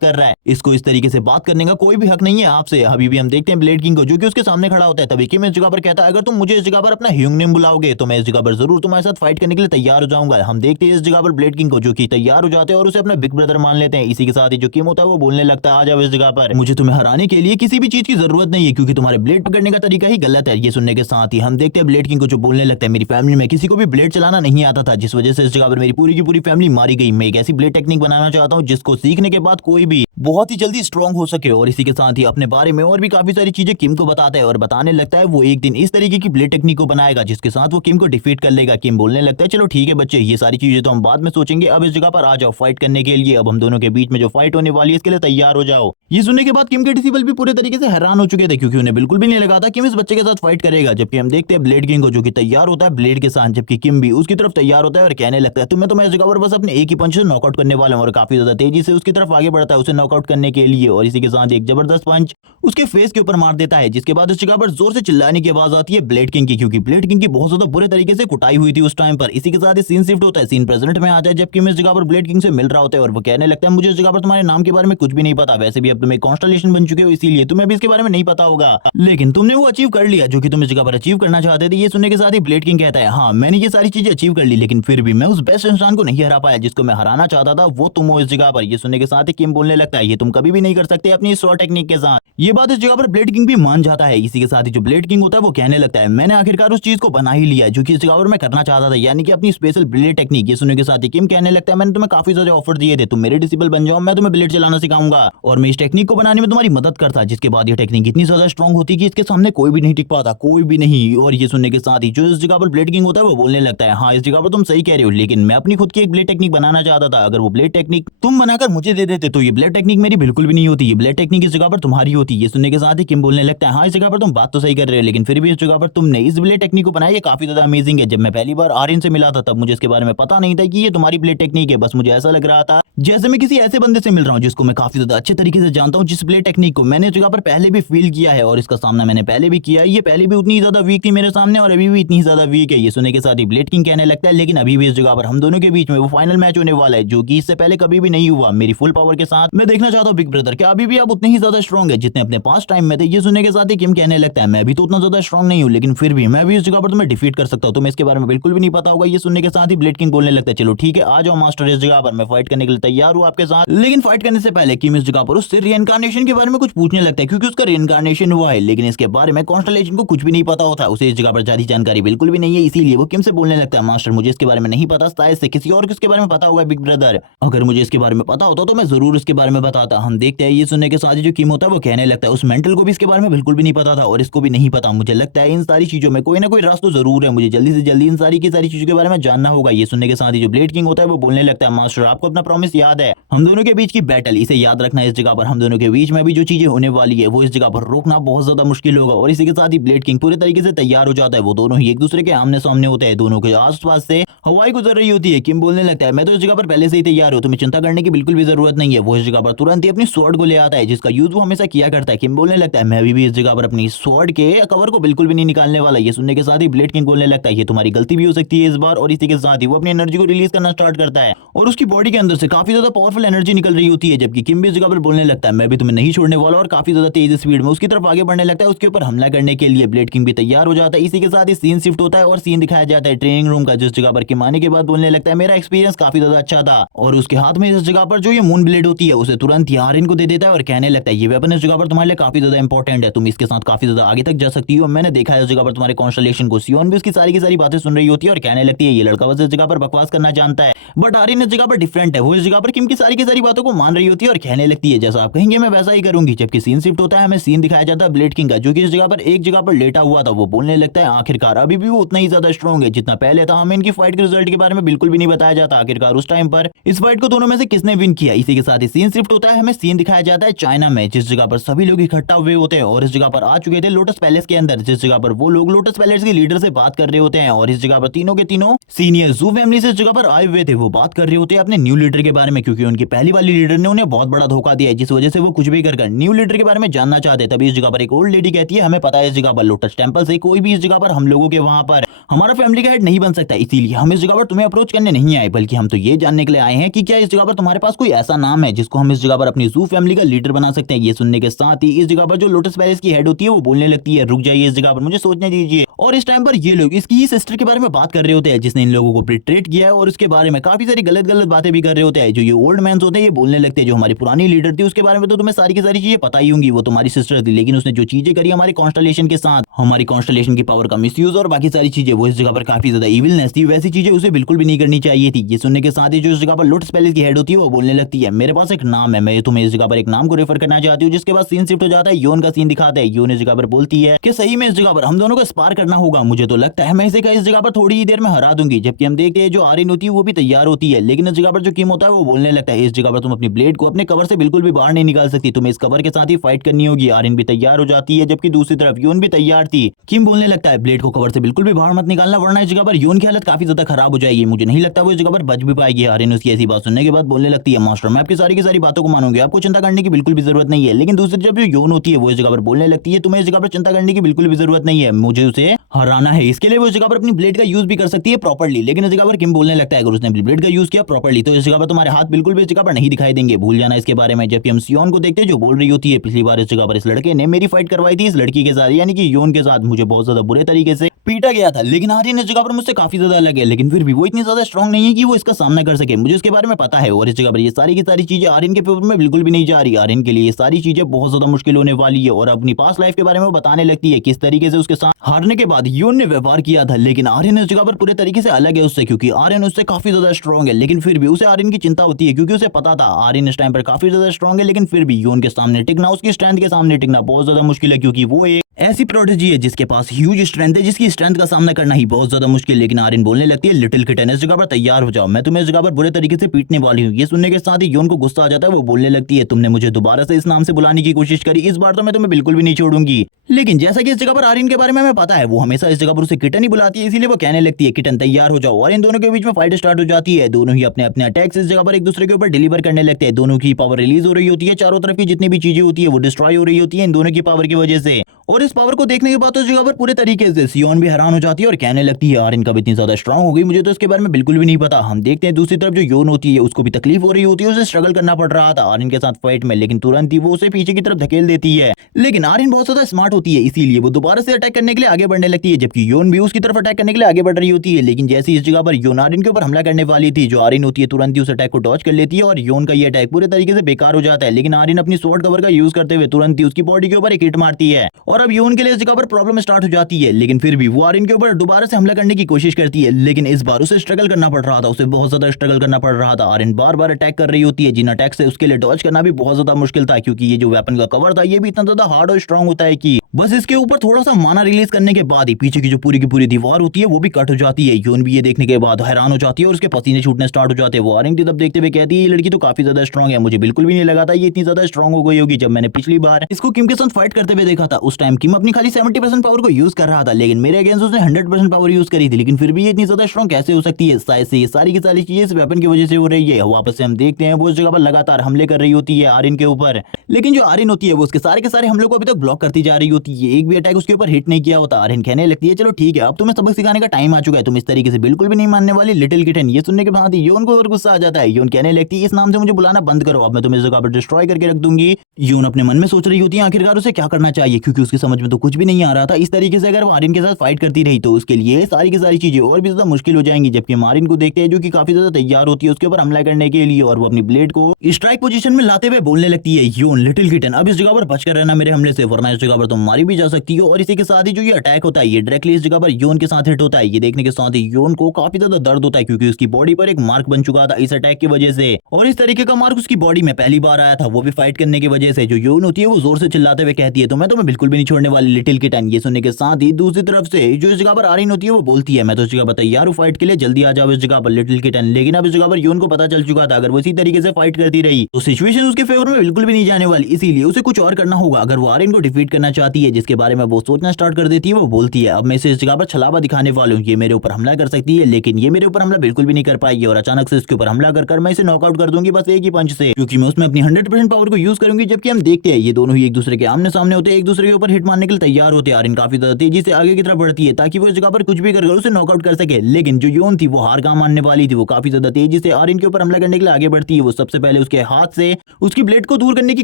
कर रहा है इसको इस तरीके से बात करने का कोई भी हक नहीं है आपसे। अभी भी हम देखते हैं ब्लेड किंग को जो कि उसके सामने खड़ा होता है। तभी किम इस जगह पर कहता है अगर तुम मुझे इस जगह पर अपना ह्यूंग नेम बुलाओगे तो मैं इस जगह पर जरूर तुम्हारे साथ फाइट करने के लिए तैयार हो जाऊंगा। हम देखते हैं इस जगह पर ब्लेड किंग को जो कि तैयार हो जाते हैं और उसे अपना बिग ब्रदर मान लेते हैं। इसी के साथ ही जो किम होता है वो बोलने लगता है आ जाओ इस जगह पर, मुझे तुम्हें हराने के लिए किसी भी चीज की जरूरत नहीं है क्योंकि तुम्हारे ब्लेड पकड़ने का तरीका ही गलत है। ये सुनने के साथ ही हम देखते हैं ब्लेड किंग को जो बोलने लगता है मेरी फैमिली में किसी को भी ब्लेड चलाना नहीं आता था, जिस वजह से इस जगह पर मेरी पूरी की पूरी फैमिली मारी गई। मैं एक ऐसी ब्लेड टेक्निक बनाना चाहता हूँ जिसको सीखने के बाद कोई भी बहुत ही जल्दी स्ट्रांग हो सके। और इसी के साथ ही अपने बारे में और भी काफी सारी चीजें किम को बताता है और बताने लगता है वो एक दिन इस तरीके की ब्लेड टेक्निक को बनाएगा जिसके साथ वो किम को डिफीट कर लेगा। किम बोलने लगता है चलो ठीक है बच्चे, ये सारी चीजें तो हम बाद में सोचेंगे, अब इस जगह पर आ जाओ फाइट करने के लिए, अब हम दोनों के बीच में जो फाइट होने वाली है इसके लिए तैयार हो जाओ। ये सुनने के बाद किम के डिसिबल भी पूरे तरीके से हैरान हो चुके थे क्योंकि उन्हें बिल्कुल भी नहीं लगा था किम इस बच्चे के साथ फाइट करेगा। जबकि हम देखते हैं ब्लेड किंग को जो कि तैयार होता है ब्लेड के साथ, जबकि किम भी उसकी तरफ तैयार होता है और कहने लगता है तुम्हें इस जगह पर बस अपने एक ही पंच से नॉकआउट करने वाला हूं, और काफी ज्यादा तेजी से उसकी तरफ आगे बढ़ता है उसे नॉकआउट करने के लिए। और इसी के साथ एक जबरदस्त पंच उसके फेस के ऊपर मार देता है, जिसके बाद उस जगह पर जोर से चिल्लाने की आवाज आती है ब्लेड किंग की, क्योंकि ब्लेड किंग की बहुत ज्यादा बुरे तरीके से कुटाई हुई थी उस टाइम पर। इसी के साथ ही सीन शिफ्ट होता है, सीन प्रेजेंट में आता है जबकि मैं इस जगह पर ब्लेड किंग से मिल रहा होता है और वो कहने लगता है मुझे इस जगह पर तुम्हारे नाम के बारे में कुछ भी नहीं पता, वैसे भी अब तुम एक कॉन्स्टलेशन बन चुके हो इसीलिए तुम्हें भी इसके बारे में नहीं पता होगा, लेकिन तुमने वो अचीव कर लिया जो कि तुम इस जगह पर अचीव करना चाहते थे। ये सुनने के साथ ही ब्लेड किंग कहता है हाँ मैंने ये सारी चीजें अचीव कर ली, लेकिन फिर भी मैं उस बेस्ट इंसान को नहीं हरा पाया जिसको मैं हराना चाहता था, वो तुम हो इस जगह पर। ये सुनने के साथ ही किम बोलने लगता है ये तुम कभी भी नहीं कर सकते अपनी सॉ टेक्निक के साथ। ये बात इस जगह पर ब्लेड किंग भी मान जाता है। इसी के साथ ही जो ब्लेड किंग होता है वो कहने लगता है मैंने आखिरकार उस चीज को बना ही लिया जो कि इस जगह पर मैं करना चाहता था, यानी कि अपनी स्पेशल ब्लेड टेक्निक। ये सुनने के साथ ही किम कहने लगता है मैंने तुम्हें काफी सारे ऑफर दिए थे, तुम मेरे डिसिबल बन जाओ, मैं तुम्हें ब्लेड चलाना सिखाऊंगा और मैं इस टेक्निक को बनाने में तुम्हारी मदद करता। जिसके बाद ये टेक्निक इतनी ज्यादा स्ट्रांग होती कि इसके सामने कोई भी नहीं टिक पाता, कोई भी नहीं। और ये सुनने के साथ ही जो इस जगह पर ब्लेड किंग होता है वो बोलने लगता है हाँ इस जगह पर तुम सही कह रहे हो, लेकिन मैं अपनी खुद की एक ब्लेड टेक्निक बनाना चाहता था, अगर वो ब्लेड टेक्निक तुम बनाकर मुझे दे देते तो ये ब्लेड टेक्निक मेरी बिल्कुल भी नहीं होती, ये ब्लेड टेक्निक इस जगह पर तुम्हारी होती। ये सुनने के साथ ही किम बोलने लगता है हाँ इस जगह पर तुम बात तो सही कर रहे हो, लेकिन फिर भी इस जगह पर तुमने इस ब्लेड टेक्निक को बनाया, ये काफी ज्यादा अमेजिंग है। जब मैं पहली बार आर्यन से मिला था तब मुझे इसके बारे में पता नहीं था कि ये तुम्हारी ब्लेड टेक्निक है, बस मुझे ऐसा लग रहा था जैसे मैं किसी ऐसे बंदे से मिल रहा हूँ जिसको मैं काफी ज्यादा अच्छे तरीके से जानता हूँ, जिस ब्लेड टेक्निक को मैंने इस जगह पर पहले भी फील किया है और इसका सामना मैंने पहले भी किया है। ये पहले भी उतनी ज्यादा वीक थी मेरे सामने और अभी भी इतनी ज्यादा वीक है। ये सुनने के साथ ही ब्लेड किंग कहने लगता है लेकिन अभी भी इस जगह पर हम दोनों के बीच में वो फाइनल मैच होने वाला है जो कि इससे पहले कभी भी नहीं हुआ। मेरी फुल पावर के साथ मैं देखना चाहता हूँ बिग ब्रदर क्या अभी भी आप उतने ही ज्यादा स्ट्रॉन्ग है जितने अपने पास्ट टाइम में थे। ये सुनने के साथ ही किम कहने लगता है मैं भी तो उतना ज्यादा स्ट्रॉन्ग नहीं हूँ, लेकिन फिर भी मैं भी इस जगह पर तुम्हें डिफीट कर सकता हूँ, तुम्हें इसके बारे में बिल्कुल भी नहीं पता होगा। ये सुनने के साथ ही ब्लेड किंग बोलने लगता है चलो ठीक है आ जाओ मास्टर, इस जगह पर मैं फाइट करने के लिए तैयार हूँ आपके साथ। लेकिन फाइट करने से पहले किम इस जगह पर उससे रिइंकार्नेशन के बारे में कुछ पूछने लगता है क्योंकि उसका रिइंकार्नेशन हुआ है, लेकिन इसके बारे में कॉन्स्टलेशन को कुछ भी नहीं पता होता, उसे इस जगह पर ज्यादा जानकारी बिल्कुल भी नहीं है। इसीलिए वो किम से बोलने लगता है मास्टर मुझे इसके बारे में नहीं पता, शायद से किसी और को इसके बारे में पता होगा बिग ब्रदर, अगर मुझे इसके बारे में पता होता तो मैं जरूर इसके बारे में बताता। हम देखते हैं ये सुनने के साथ ही जो किम होता है वो कहने लगता है उस मेंटल को भी इसके बारे में बिल्कुल भी नहीं पता था और इसको भी नहीं पता। मुझे लगता है इन सारी चीजों में कोई ना कोई रास्ता जरूर है, मुझे जल्दी से जल्दी इन सारी की सारी चीजों के बारे में जानना होगा। ये सुनने के साथ ही जो ब्लेड किंग होता है वो बोलने लगता है मास्टर आपको अपना प्रॉमिस याद है, हम दोनों के बीच की बैटल, इसे याद रखना। इस जगह पर हम दोनों के बीच में भी जो चीजें होने वाली है वो इस जगह पर रोकना बहुत ज्यादा मुश्किल होगा। और इसी के साथ ही ब्लेड किंग पूरे तरीके से तैयार हो जाता है, वो दोनों ही एक दूसरे के आमने सामने होते हैं, दोनों के आसपास से हवाई गुजर रही होती है। किम बोलने लगता है मैं तो इस जगह पर पहले से ही तैयार हूं, तुम्हें चिंता करने की बिल्कुल भी जरूरत नहीं है। वो इस जगह पर तुरंत ही अपनी स्वॉर्ड को ले आता है जिसका यूज वो हमेशा किया करता है। किम बोलने लगता है मैं अभी भी इस जगह पर अपनी स्वॉर्ड के कवर को बिल्कुल भी नहीं निकालने वाला। ये सुनने के साथ ही ब्लेड किंग बोलने लगता है ये तुम्हारी गलती भी हो सकती है इस बार। और इसी के साथ ही वो अपनी एनर्जी को रिलीज करना स्टार्ट करता है और उसकी बॉडी के अंदर से काफी ज्यादा पावरफुल एनर्जी निकल रही होती है। जबकि किम भी इस जगह पर बोलने लगता है मैं भी तुम्हें नहीं छोड़ने वाला और काफी ज्यादा तेज स्पीड में उसकी तरफ आगे बढ़ने लगता है, उसके ऊपर हमला करने के लिए। ब्लेड किंग भी तैयार हो जाता है। इसी के साथ ही सीन शिफ्ट होता है और सीन दिखाया जाता है ट्रेनिंग रूम का, जिस जगह पर किम आने के बाद बोलने लगता है मेरा एक्सपीरियंस काफी ज्यादा अच्छा था और उसके हाथ में इस जगह पर जो ये मून ब्लेड होती है उसे तुरंत आर्यन को दे देता है और कहने लगता है ये वेपन इस जगह पर तुम्हारे लिए काफी ज्यादा इंपॉर्टेंट है, तुम इसके साथ काफी ज्यादा आगे तक जा सकती हो। मैंने देखा है इस जगह पर तुम्हारे कॉन्स्टलेशन को। सियोन भी उसकी सारी की सारी बातें सुन रही होती है और कहने लगती है ये लड़का बस इस जगह पर बकवास करना जानता है, बट आर्यन इस जगह पर डिफरेंट है, वो इस जगह जगह पर किम की सारी बातों को मान रही होती है और कहने लगती है जैसा आप कहेंगे मैं वैसा ही करूंगी। जबकि सीन शिफ्ट होता है, हमें सीन दिखाया जाता है ब्लेड किंग का, जो कि इस जगह पर एक जगह पर लेटा हुआ था। वो बोलने लगता है आखिरकार अभी भी वो उतना ही ज्यादा स्ट्रॉन्ग है जितना पहले था। हमें इनकी फाइट के रिजल्ट के बारे में बिल्कुल भी नहीं बताया जाता आखिरकार उस टाइम पर इस फाइट को दोनों में से किसने विन किया। इसी के साथ ही सीन शिफ्ट होता है, हमें सीन दिखाया जाता है चाइना में, जिस जगह पर सभी लोग इकट्ठा हुए होते हैं और इस जगह पर आ चुके थे लोटस पैलेस के अंदर, जिस जगह पर वो लोग लोटस पैलेस के लीडर से बात कर रहे होते हैं। और इस जगह पर तीनों के तीनों सीनियर जू फैमिली से इस जगह पर आए हुए थे। वो बात कर रहे होते हैं अपने न्यू लीडर के बारे में, क्योंकि उनकी पहली वाली लीडर ने उन्हें बहुत बड़ा धोखा दिया है, जिस वजह से वो कुछ भी कर न्यू लीडर के बारे में जानना चाहते। तभी इस जगह पर एक ओल्ड लेडी कहती है हमें पता है इस जगह पर लोटस टेंपल से कोई भी इस जगह पर हम लोगों के वहां पर हमारा फैमिली का हेड नहीं बन सकता, इसीलिए हम इस जगह पर तुम्हें अप्रोच करने नहीं आए, बल्कि हम तो ये जानने के लिए आए हैं कि क्या इस जगह पर तुम्हारे पास कोई ऐसा नाम है जिसको हम इस जगह पर अपनी जू फैमिली का लीडर बना सकते हैं। ये सुनने के साथ ही इस जगह पर जो लोटस पैलेस की हेड होती है वो बोलने लगती है रुक जाइए, इस जगह पर मुझे सोचने दीजिए। और इस टाइम पर ये लोग इसकी ही सिस्टर के बारे में बात कर रहे होते हैं जिसने इन लोगों को ट्रीट किया है, और उसके बारे में काफी सारी गलत बातें भी कर रहे होते हैं। जो ये ओल्ड मैन होते हैं ये बोलने लगते हैं जो हमारी पुरानी लीडर थी उसके बारे में तो तुम्हें सारी की सारी चीजें पता ही होंगी, वो तुम्हारी सिस्टर थी, लेकिन उसने जो चीजें करी हमारी कॉन्स्टलेशन के साथ, हमारी कॉन्स्टलेशन की पावर का मिसयूज और बाकी सारी चीजें, वो इस जगह पर काफी ज्यादा इविलनेस थी, वैसी चीजें उसे बिल्कुल भी नहीं करनी चाहिए थी। ये सुनने के साथ ही जो इस जगह पर लोटस पैलेस की हेड होती है वो बोलने लगती है मेरे पास एक नाम है, मैं तुम्हें इस जगह पर एक नाम को रेफर करना चाहती हूँ। जिसके बाद सीन शिफ्ट हो जाता है, योन का सीन दिखाता है। योन इस जगह पर बोलती है कि सही में इस जगह पर हम दोनों को स्पार करना होगा, मुझे तो लगता है मैं इसे इस जगह पर थोड़ी ही देर में हरा दूंगी। जबकि हम देखते हैं जो आर्यन होती है वो भी तैयार होती है, लेकिन इस जगह पर जो किम होता है वो बोलने लगता है इस जगह पर तुम अपनी ब्लेड को अपने कवर से बिल्कुल भी बाहर नहीं निकाल सकती, तुम्हें इस कवर के साथ ही फाइट करनी होगी। आर्यन भी तैयार हो जाती है, जबकि दूसरी तरफ योन भी तैयार थी। किम बोलने लगता है ब्लेड को कवर से बिल्कुल भी बाहर मत निकालना, वरना इस जगह पर योन की हालत काफी ज्यादा खराब हो जाएगी, मुझे नहीं लगता वो इस जगह पर बच भी पाएगी। आर्यन उसकी ऐसी बात सुनने के बाद बोलने लगती है मास्टर मैं आपकी सारी की सारी बातों को मानूंगी, आपको चिंता करने की बिल्कुल भी जरूरत नहीं है। लेकिन दूसरी तरफ जो योन होती है वो इस जगह पर बोलने लगती है तुम्हें इस जगह पर चिंता करने की बिल्कुल भी जरूरत नहीं है, मुझे उसे हराना है, इसके लिए वो इस जगह पर अपनी ब्लेड का यूज भी कर सकती है प्रॉपर्ली। लेकिन इस जगह पर किम बोलने लगता है अगर उसने अपनी ब्लेड का यूज किया प्रॉपर्ली तो इस जगह पर तुम्हारे हाथ बिल्कुल भी इस जगह पर नहीं दिखाई देंगे, भूल जाना इसके बारे में। जबकि हम सियोन को देखते हैं जो बोल रही होती है पिछली बार इस जगह पर इस लड़के ने मेरी फाइट करवाई थी इस लड़की के साथ, यानी कि योन के साथ, मुझे बहुत ज्यादा बुरे तरीके से पीटा गया था। लेकिन आर्यन इस जगह पर मुझसे काफी ज्यादा अलग है, लेकिन फिर भी वो इतनी ज्यादा स्ट्रांग नहीं है कि वो इसका सामना कर सके, मुझे इसके बारे में पता है। और इस जगह पर ये सारी की सारी चीजें आर्यन के फेवर में बिल्कुल भी नहीं जा रही, आर्यन के लिए ये सारी चीजें बहुत ज्यादा मुश्किल होने वाली है। और अपनी पास्ट लाइफ के बारे में वो बताने लगती है किस तरीके से उसके साथ हारने के बाद योन ने व्यवहार किया था। लेकिन आर्यन इस जगह पर पूरे तरीके से अलग है उससे, क्योंकि आर्यन उससे काफी ज्यादा स्ट्रांग है, लेकिन फिर भी उसे आर्यन की चिंता होती है, क्योंकि उसे पता था आर्यन इस टाइम पर काफी ज्यादा स्ट्रांग है। लेकिन फिर भी योन के सामने टिकना, उसकी स्ट्रेंथ के सामने टिकना बहुत ज्यादा मुश्किल है, क्योंकि वो एक ऐसी प्रोडिजी है जिसके पास ह्यूज स्ट्रेंथ है, जिसकी स्ट्रेंथ का सामना करना ही बहुत ज्यादा मुश्किल। लेकिन आर्यन बोलने लगती है लिटिल किटन इस जगह पर तैयार हो जाओ, मैं तुम्हें इस जगह पर बुरे तरीके से पीटने वाली हूँ। ये सुनने के साथ ही योन को गुस्सा आ जाता है, वो बोलने लगती है तुमने मुझे दोबारा से इस नाम से बुलाने की कोशिश करी, इस बार तो मैं तुम्हें बिल्कुल भी नहीं छोड़ूंगी। लेकिन जैसा कि इस जगह पर आर्यन के बारे में हमें पता है, वो हमेशा इस जगह पर उसे किटन ही बुलाती है, इसीलिए वो कहने लगती है किटन तैयार हो जाओ। और इन दोनों के बीच में फाइट स्टार्ट हो जाती है, दोनों ही अपने अपने अटैक्स इस जगह पर एक दूसरे के ऊपर डिलीवर करने लगते हैं। दोनों की पावर रिलीज हो रही होती है, चारों तरफ की जितनी भी चीजें होती है वो डिस्ट्रॉय हो रही होती है इन दोनों की पावर की वजह से। और इस पावर को देखने के बाद तो इस जगह पर पूरे तरीके से सियोन भी हैरान हो जाती है और कहने लगती है आर्यन कब इतनी ज्यादा स्ट्रांग हो गई, मुझे तो इसके बारे में बिल्कुल भी नहीं पता। हम देखते हैं दूसरी तरफ जो योन होती है उसको भी तकलीफ हो रही होती है, उसे स्ट्रगल करना पड़ रहा था आर्यन के साथ फाइट में, लेकिन तुरंत ही वो उसे पीछे की तरफ धकेल देती है। लेकिन आर्यन बहुत ज्यादा स्मार्ट होती है, इसीलिए वो दोबारा से अटैक करने के लिए आगे बढ़ने लगती है, जबकि योन भी उसकी तरफ अटैक करने के लिए आगे बढ़ रही होती है। लेकिन जैसे इस जगह पर योन आर्यन के ऊपर हमला करने वाली थी, जो आर्यन होती है तुरंत ही उस अटैक को डॉज कर लेती है और योन का ये अटैक पूरे तरीके से बेकार हो जाता है। लेकिन आर्यन अपनी स्वॉर्ड कवर का यूज करते हुए तुरंत ही उसकी बॉडी के ऊपर एक हिट मारती है और अब योन के लिए इस जगह पर प्रॉब्लम स्टार्ट हो जाती है। लेकिन फिर भी वो आर्यन के ऊपर दोबारा से हमला करने की कोशिश करती है, लेकिन इस बार उसे स्ट्रगल करना पड़ रहा था, उसे बहुत ज्यादा स्ट्रगल करना पड़ रहा था। आर्यन बार बार अटैक कर रही होती है, जिन अटैक से उसके लिए डॉज करना भी बहुत ज्यादा मुश्किल था, क्योंकि ये जो वेपन का कवर था ये भी इतना ज्यादा हार्ड और स्ट्रांग होता है कि बस इसके ऊपर थोड़ा सा माना रिलीज करने के बाद ही पीछे की जो पूरी दीवार होती है वो भी कट हो जाती है। योन भी ये देखने के बाद हैरान हो जाती है और उसके पसीने छूटने स्टार्ट हो जाते हैं। वो आर्यन की तरफ देखते हुए कहती है ये लड़की तो काफी ज्यादा स्ट्रांग है, मुझे बिल्कुल भी नहीं लगा था ये इतनी ज्यादा स्ट्रांग हो गई होगी। जब मैंने पिछली बार इसको किम के साथ फाइट करते हुए देखा था उस टाइम किम अपनी खाली 70% पावर को यूज कर रहा था, लेकिन मेरे अगेंस्ट उसने 100% पावर यूज करी थी, लेकिन फिर भी ये इतनी ज्यादा स्ट्रांग कैसे हो सकती है? शायद से ये सारी की सारी चीजें इस वेपन की वजह से हो रही है। वापस से हम देखते हैं वो उस जगह पर लगातार हमले कर रही होती है आर्यन के ऊपर, लेकिन जो आर्यन होती है वो उसके सारे के सारे हमलों को अभी तक ब्लॉक करती जा रही होती है, एक भी अटैक उसके ऊपर हिट नहीं किया होता। आर्यन कहने लगती है चलो ठीक है अब तुम्हें सबक सिखाने का टाइम आ चुका है, तुम इस तरीके से बिल्कुल भी नहीं मानने वाली लिटिल किटन। ये सुनने के बाद योन को और गुस्सा आ जाता है, योन कहने लगती है इस नाम से मुझे बुलाना बंद करो, अब मैं तुम्हें इस जगह पर डिस्ट्रॉय करके रख दूंगी। योन अपने मन में सोच रही होती है आखिरकार उसे क्या करना चाहिए, क्योंकि उसकी समझ में तो कुछ भी नहीं आ रहा था। इस तरीके से अगर वो आर्यन के साथ फाइट करती रही तो उसके लिए सारी की सारी चीजें और भी ज्यादा मुश्किल हो जाएंगी। जबकि आर्यन को देखते हैं जो कि काफी ज्यादा तैयार होती है उसके ऊपर हमला करने के लिए, और वो अपनी ब्लेड को स्ट्राइक पोजीशन में लाते हुए बोलने लगती है योन लिटिल किटन, अब इस जगह पर बचकर रहना मेरे हमले से, वरना इस जगह पर तुम मारी भी जा सकती हो। और इसी के साथ ही जो ये अटैक होता है ये डायरेक्टली इस जगह पर योन के साथ हिट होता है। ये देखने के साथ ही योन को काफी ज्यादा दर्द होता है क्योंकि उसकी बॉडी पर एक मार्क बन चुका था इस अटैक की वजह से, और इस तरीके का मार्क उसकी बॉडी में पहली बार आया था, वो भी फाइट करने की वजह से। जो योन होती है वो जोर से चिल्लाते हुए कहती है तो मैं तुम्हें बिल्कुल भी नहीं छोड़ने वाली लिटिल किटन। ये सुनने के साथ ही दूसरी तरफ से जो इस जगह पर आर्यन होती है वो बोलती है मैं तो इस जगह पर तैयार हूँ फाइट के लिए, जल्दी आ जाओ इस जगह पर लिटिल किटन। लेकिन अब इस जगह पर योन को पता चल चुका था अगर वो इसी तरीके से फाइट करती रही तो सिचुएशन उसके फेवर में बिल्कुल भी नहीं जाने वाली, इसीलिए उसे कुछ और करना होगा अगर वो आर्यन को डिफीट करना चाहती है। जिसके बारे में वो सोचना स्टार्ट कर देती है। वो बोलती है अब मैं इसे इस जगह पर छलावा दिखाने वाली हूँ, ये मेरे ऊपर हमला कर सकती है लेकिन ये मेरे ऊपर हमला बिल्कुल भी नहीं कर पाएगी, और अचानक से इसके ऊपर हमला कर मैं इसे नॉकआउट कर दूंगी बस एक ही पंच से, क्योंकि मैं उसमें अपनी 100% पावर को यूज करूंगी। जबकि हम देखते हैं ये दोनों ही एक दूसरे के आमने सामने होते हैं, एक दूसरे के ऊपर हिट मारने के लिए तैयार होते हैं। आर्यन काफी ज्यादा तेजी से आगे की तरफ बढ़ती है ताकि वो इस जगह पर कुछ भी कर उसे नॉकआउट कर सके, लेकिन जो योन थी वो हार का मानने वाली थी। वो काफी ज्यादा तेजी से आर्यन के ऊपर हमला करने के लिए आगे बढ़ती है। वो सबसे पहले उसके हाथ से उसकी ब्लेड को दूर करने की